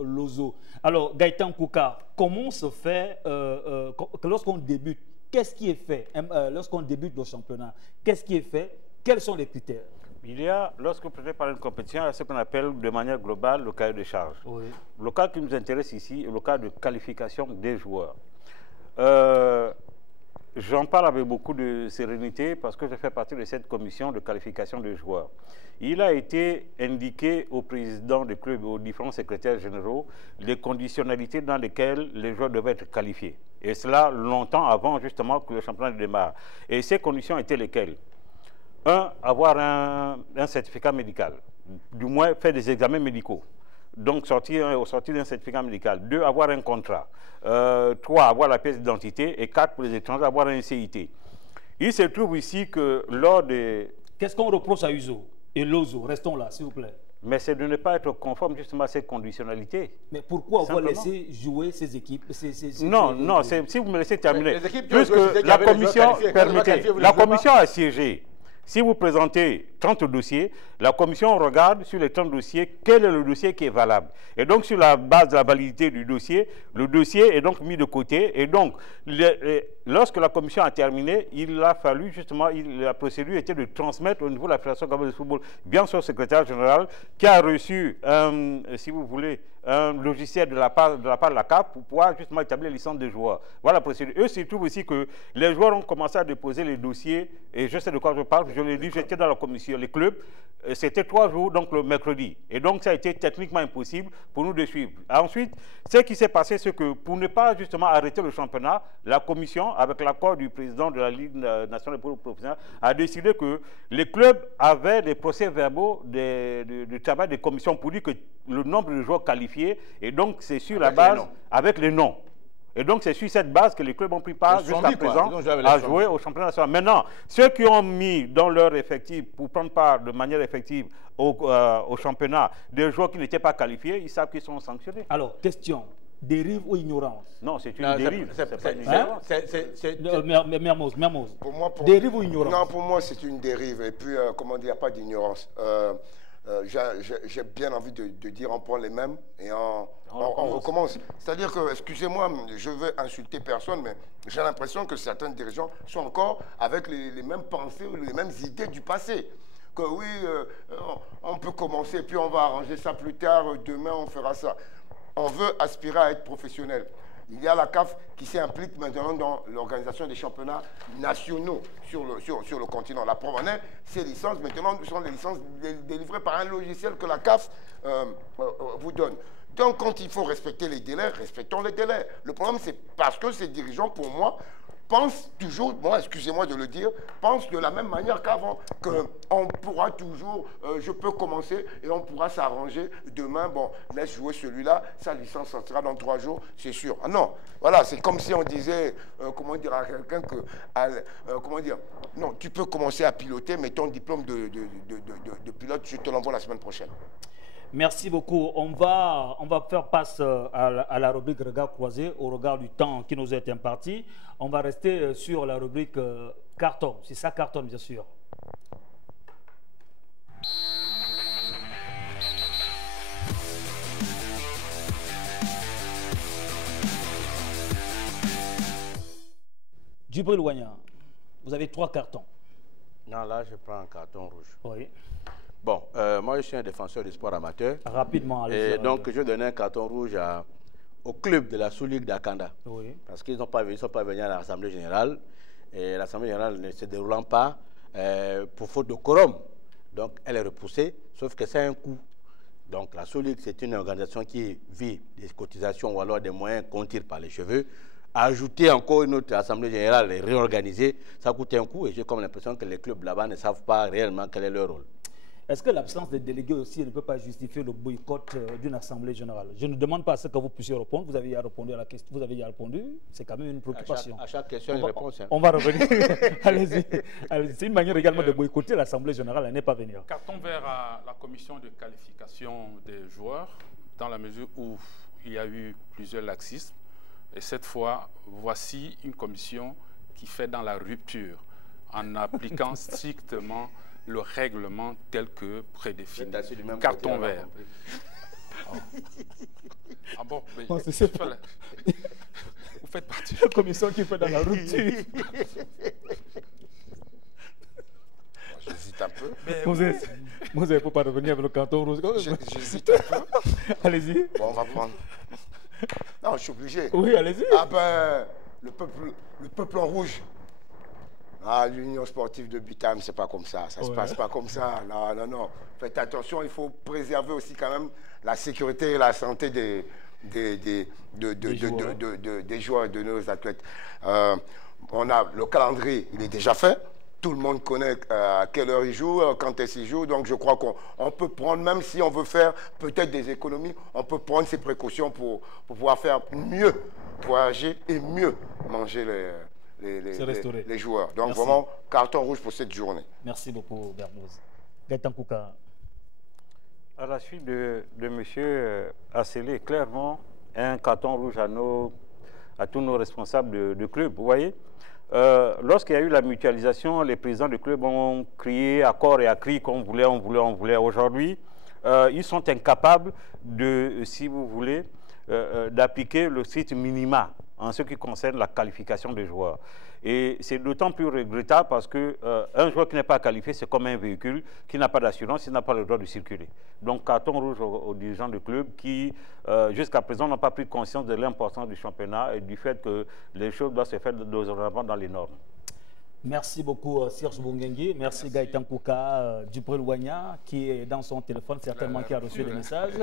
Lozo. Alors, Gaëtan Kouka, comment se fait lorsqu'on débute? Qu'est-ce qui est fait lorsqu'on débute le championnat? Qu'est-ce qui est fait? Quels sont les critères? Il y a, lorsque vous prenez par une compétition, il y a ce qu'on appelle de manière globale le cahier de charge. Oui. Le cas qui nous intéresse ici est le cas de qualification des joueurs. J'en parle avec beaucoup de sérénité parce que je fais partie de cette commission de qualification des joueurs. Il a été indiqué au président du club et aux différents secrétaires généraux les conditionnalités dans lesquelles les joueurs devaient être qualifiés. Et cela longtemps avant justement que le championnat démarre. Et ces conditions étaient lesquelles? 1, avoir un certificat médical, du moins faire des examens médicaux. Donc, au sortir d'un certificat médical. 2, avoir un contrat. 3, avoir la pièce d'identité. Et 4, pour les étrangers, avoir un CIT. Il se trouve ici que lors des... Qu'est-ce qu'on reproche à Uzo et Lozo? Restons là, s'il vous plaît. Mais c'est de ne pas être conforme justement à cette conditionnalité. Mais pourquoi on va laisser jouer ces équipes Non, si vous me laissez terminer. Puisque la commission, permettez, la commission a siégé. Si vous présentez 30 dossiers, la commission regarde sur les 30 dossiers quel est le dossier qui est valable. Et donc, sur la base de la validité du dossier, le dossier est donc mis de côté. Et donc, lorsque la commission a terminé, il a fallu justement, la procédure était de transmettre au niveau de la Fédération gabonaise de football, bien sûr, au secrétaire général, qui a reçu, si vous voulez, un logiciel de la part de la CAF pour pouvoir justement établir les licences des joueurs. Voilà la procédure. Eux, il se trouve aussi que les joueurs ont commencé à déposer les dossiers, et je sais de quoi je parle, je l'ai dit, j'étais dans la commission, les clubs, c'était 3 jours, donc le mercredi. Et donc, ça a été techniquement impossible pour nous de suivre. Ensuite, ce qui s'est passé, c'est que pour ne pas justement arrêter le championnat, la commission, avec l'accord du président de la Ligue nationale des professionnels, a décidé que les clubs avaient des procès-verbaux du travail des commissions pour dire que le nombre de joueurs qualifiés, et donc c'est sur la base avec les noms. Et donc, c'est sur cette base que les clubs ont pris part jusqu'à présent à jouer au championnat national. Maintenant, ceux qui ont mis dans leur effectif, pour prendre part de manière effective au championnat, des joueurs qui n'étaient pas qualifiés, ils savent qu'ils sont sanctionnés. Alors, question, dérive ou ignorance? Non, c'est une dérive. Mermoz. Dérive ou ignorance? Non, pour moi, c'est une dérive. Et puis, comment dire, il n'y a pas d'ignorance. J'ai bien envie de dire on prend les mêmes et on recommence. C'est-à-dire que, excusez-moi, je veux insulter personne, mais j'ai l'impression que certains dirigeants sont encore avec les mêmes pensées ou les mêmes idées du passé. Que oui, on peut commencer, puis on va arranger ça plus tard, demain on fera ça. On veut aspirer à être professionnel. Il y a la CAF qui s'implique maintenant dans l'organisation des championnats nationaux sur le continent. La preuve en est, ces licences maintenant sont des licences délivrées par un logiciel que la CAF vous donne. Donc quand il faut respecter les délais, respectons les délais. Le problème c'est parce que ces dirigeants, pour moi, pensent toujours, moi, excusez-moi de le dire, pensent de la même manière qu'avant, qu'on pourra toujours, je peux commencer et on pourra s'arranger. Demain, bon, laisse jouer celui-là, sa licence sortira dans 3 jours, c'est sûr. Ah non, voilà, c'est comme si on disait, comment dire à quelqu'un que, comment dire, non, tu peux commencer à piloter, mais ton diplôme de pilote, je te l'envoie la semaine prochaine. Merci beaucoup. On va faire passe à la rubrique regard croisé au regard du temps qui nous est imparti. On va rester sur la rubrique carton. C'est ça, carton, bien sûr. Djibril Ouagna, vous avez 3 cartons. Non, là, je prends un carton rouge. Oui. Bon, moi, je suis un défenseur du sport amateur. Rapidement, allez. Et donc, je donne un carton rouge au club de la sous-ligue d'Akanda. Oui. Parce qu'ils ne sont pas venus à l'Assemblée générale. Et l'Assemblée générale ne se déroulant pas pour faute de quorum. Donc, elle est repoussée, sauf que c'est un coût. Donc, la sous-ligue, c'est une organisation qui vit des cotisations ou alors des moyens qu'on tire par les cheveux. Ajouter encore une autre assemblée générale et réorganiser, ça coûte un coût et j'ai comme l'impression que les clubs là-bas ne savent pas réellement quel est leur rôle. Est-ce que l'absence de délégués aussi ne peut pas justifier le boycott d'une assemblée générale? Je ne demande pas à ce que vous puissiez répondre, vous avez déjà répondu à la question, vous avez déjà répondu, c'est quand même une préoccupation. À chaque question, une réponse. On va revenir. Allez-y. C'est une manière également de boycotter l'assemblée générale, elle n'est pas venir. Carton vert à la commission de qualification des joueurs, dans la mesure où il y a eu plusieurs laxismes. Et cette fois, voici une commission qui fait dans la rupture en appliquant strictement le règlement tel que prédéfini. Carton vert. Ah bon, mais vous faites partie de la commission qui fait dans la rupture. J'hésite un peu. Vous n'avez pas revenir avec le carton rouge. J'hésite un peu. Allez-y. Bon, on va prendre. Non, je suis obligé. Oui, allez-y. Ah ben, le peuple en rouge. Ah, l'Union sportive de Bitam, c'est pas comme ça. Ça se passe pas comme ça. Non, non, non. Faites attention, il faut préserver aussi quand même la sécurité et la santé des joueurs et de nos athlètes. On a le calendrier, il est déjà fait. Tout le monde connaît à quelle heure il joue, quand est-ce qu'il joue. Donc je crois qu'on peut prendre, même si on veut faire peut-être des économies, on peut prendre ces précautions pour pouvoir faire mieux, voyager et mieux manger les joueurs. Donc merci. Vraiment, carton rouge pour cette journée. Merci beaucoup, Bernouz. Gaëtan Kouka. À la suite de M. Assélé, clairement, un carton rouge à tous nos responsables de club. Vous voyez, lorsqu'il y a eu la mutualisation, les présidents de club ont crié à corps et à cri qu'on voulait, on voulait. Aujourd'hui, ils sont incapables de, si vous voulez, d'appliquer le strict minima en ce qui concerne la qualification des joueurs. Et c'est d'autant plus regrettable parce qu'un joueur qui n'est pas qualifié, c'est comme un véhicule qui n'a pas d'assurance, il n'a pas le droit de circuler. Donc, carton rouge aux dirigeants du club qui, jusqu'à présent, n'ont pas pris conscience de l'importance du championnat et du fait que les choses doivent se faire dorénavant dans les normes. Merci beaucoup, Serge Bungengi. Merci Gaëtan Kouka, Djibril Ouagna, qui est dans son téléphone, certainement qui a reçu des messages.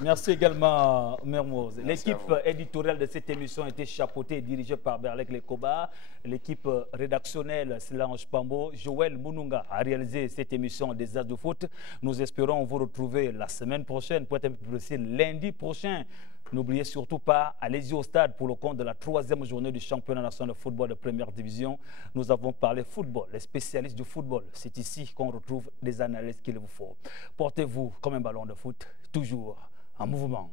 Merci également, Mermoz. L'équipe éditoriale de cette émission a été chapeautée et dirigée par Berlek Lekoba. L'équipe rédactionnelle, Solange Pambo, Joël Moununga a réalisé cette émission des As de foot. Nous espérons vous retrouver la semaine prochaine, pour être un peu plus précis, lundi prochain. N'oubliez surtout pas, allez-y au stade pour le compte de la 3e journée du championnat national de football de première division. Nous avons parlé football, les spécialistes du football. C'est ici qu'on retrouve des analyses qu'il vous faut. Portez-vous comme un ballon de foot, toujours en mouvement.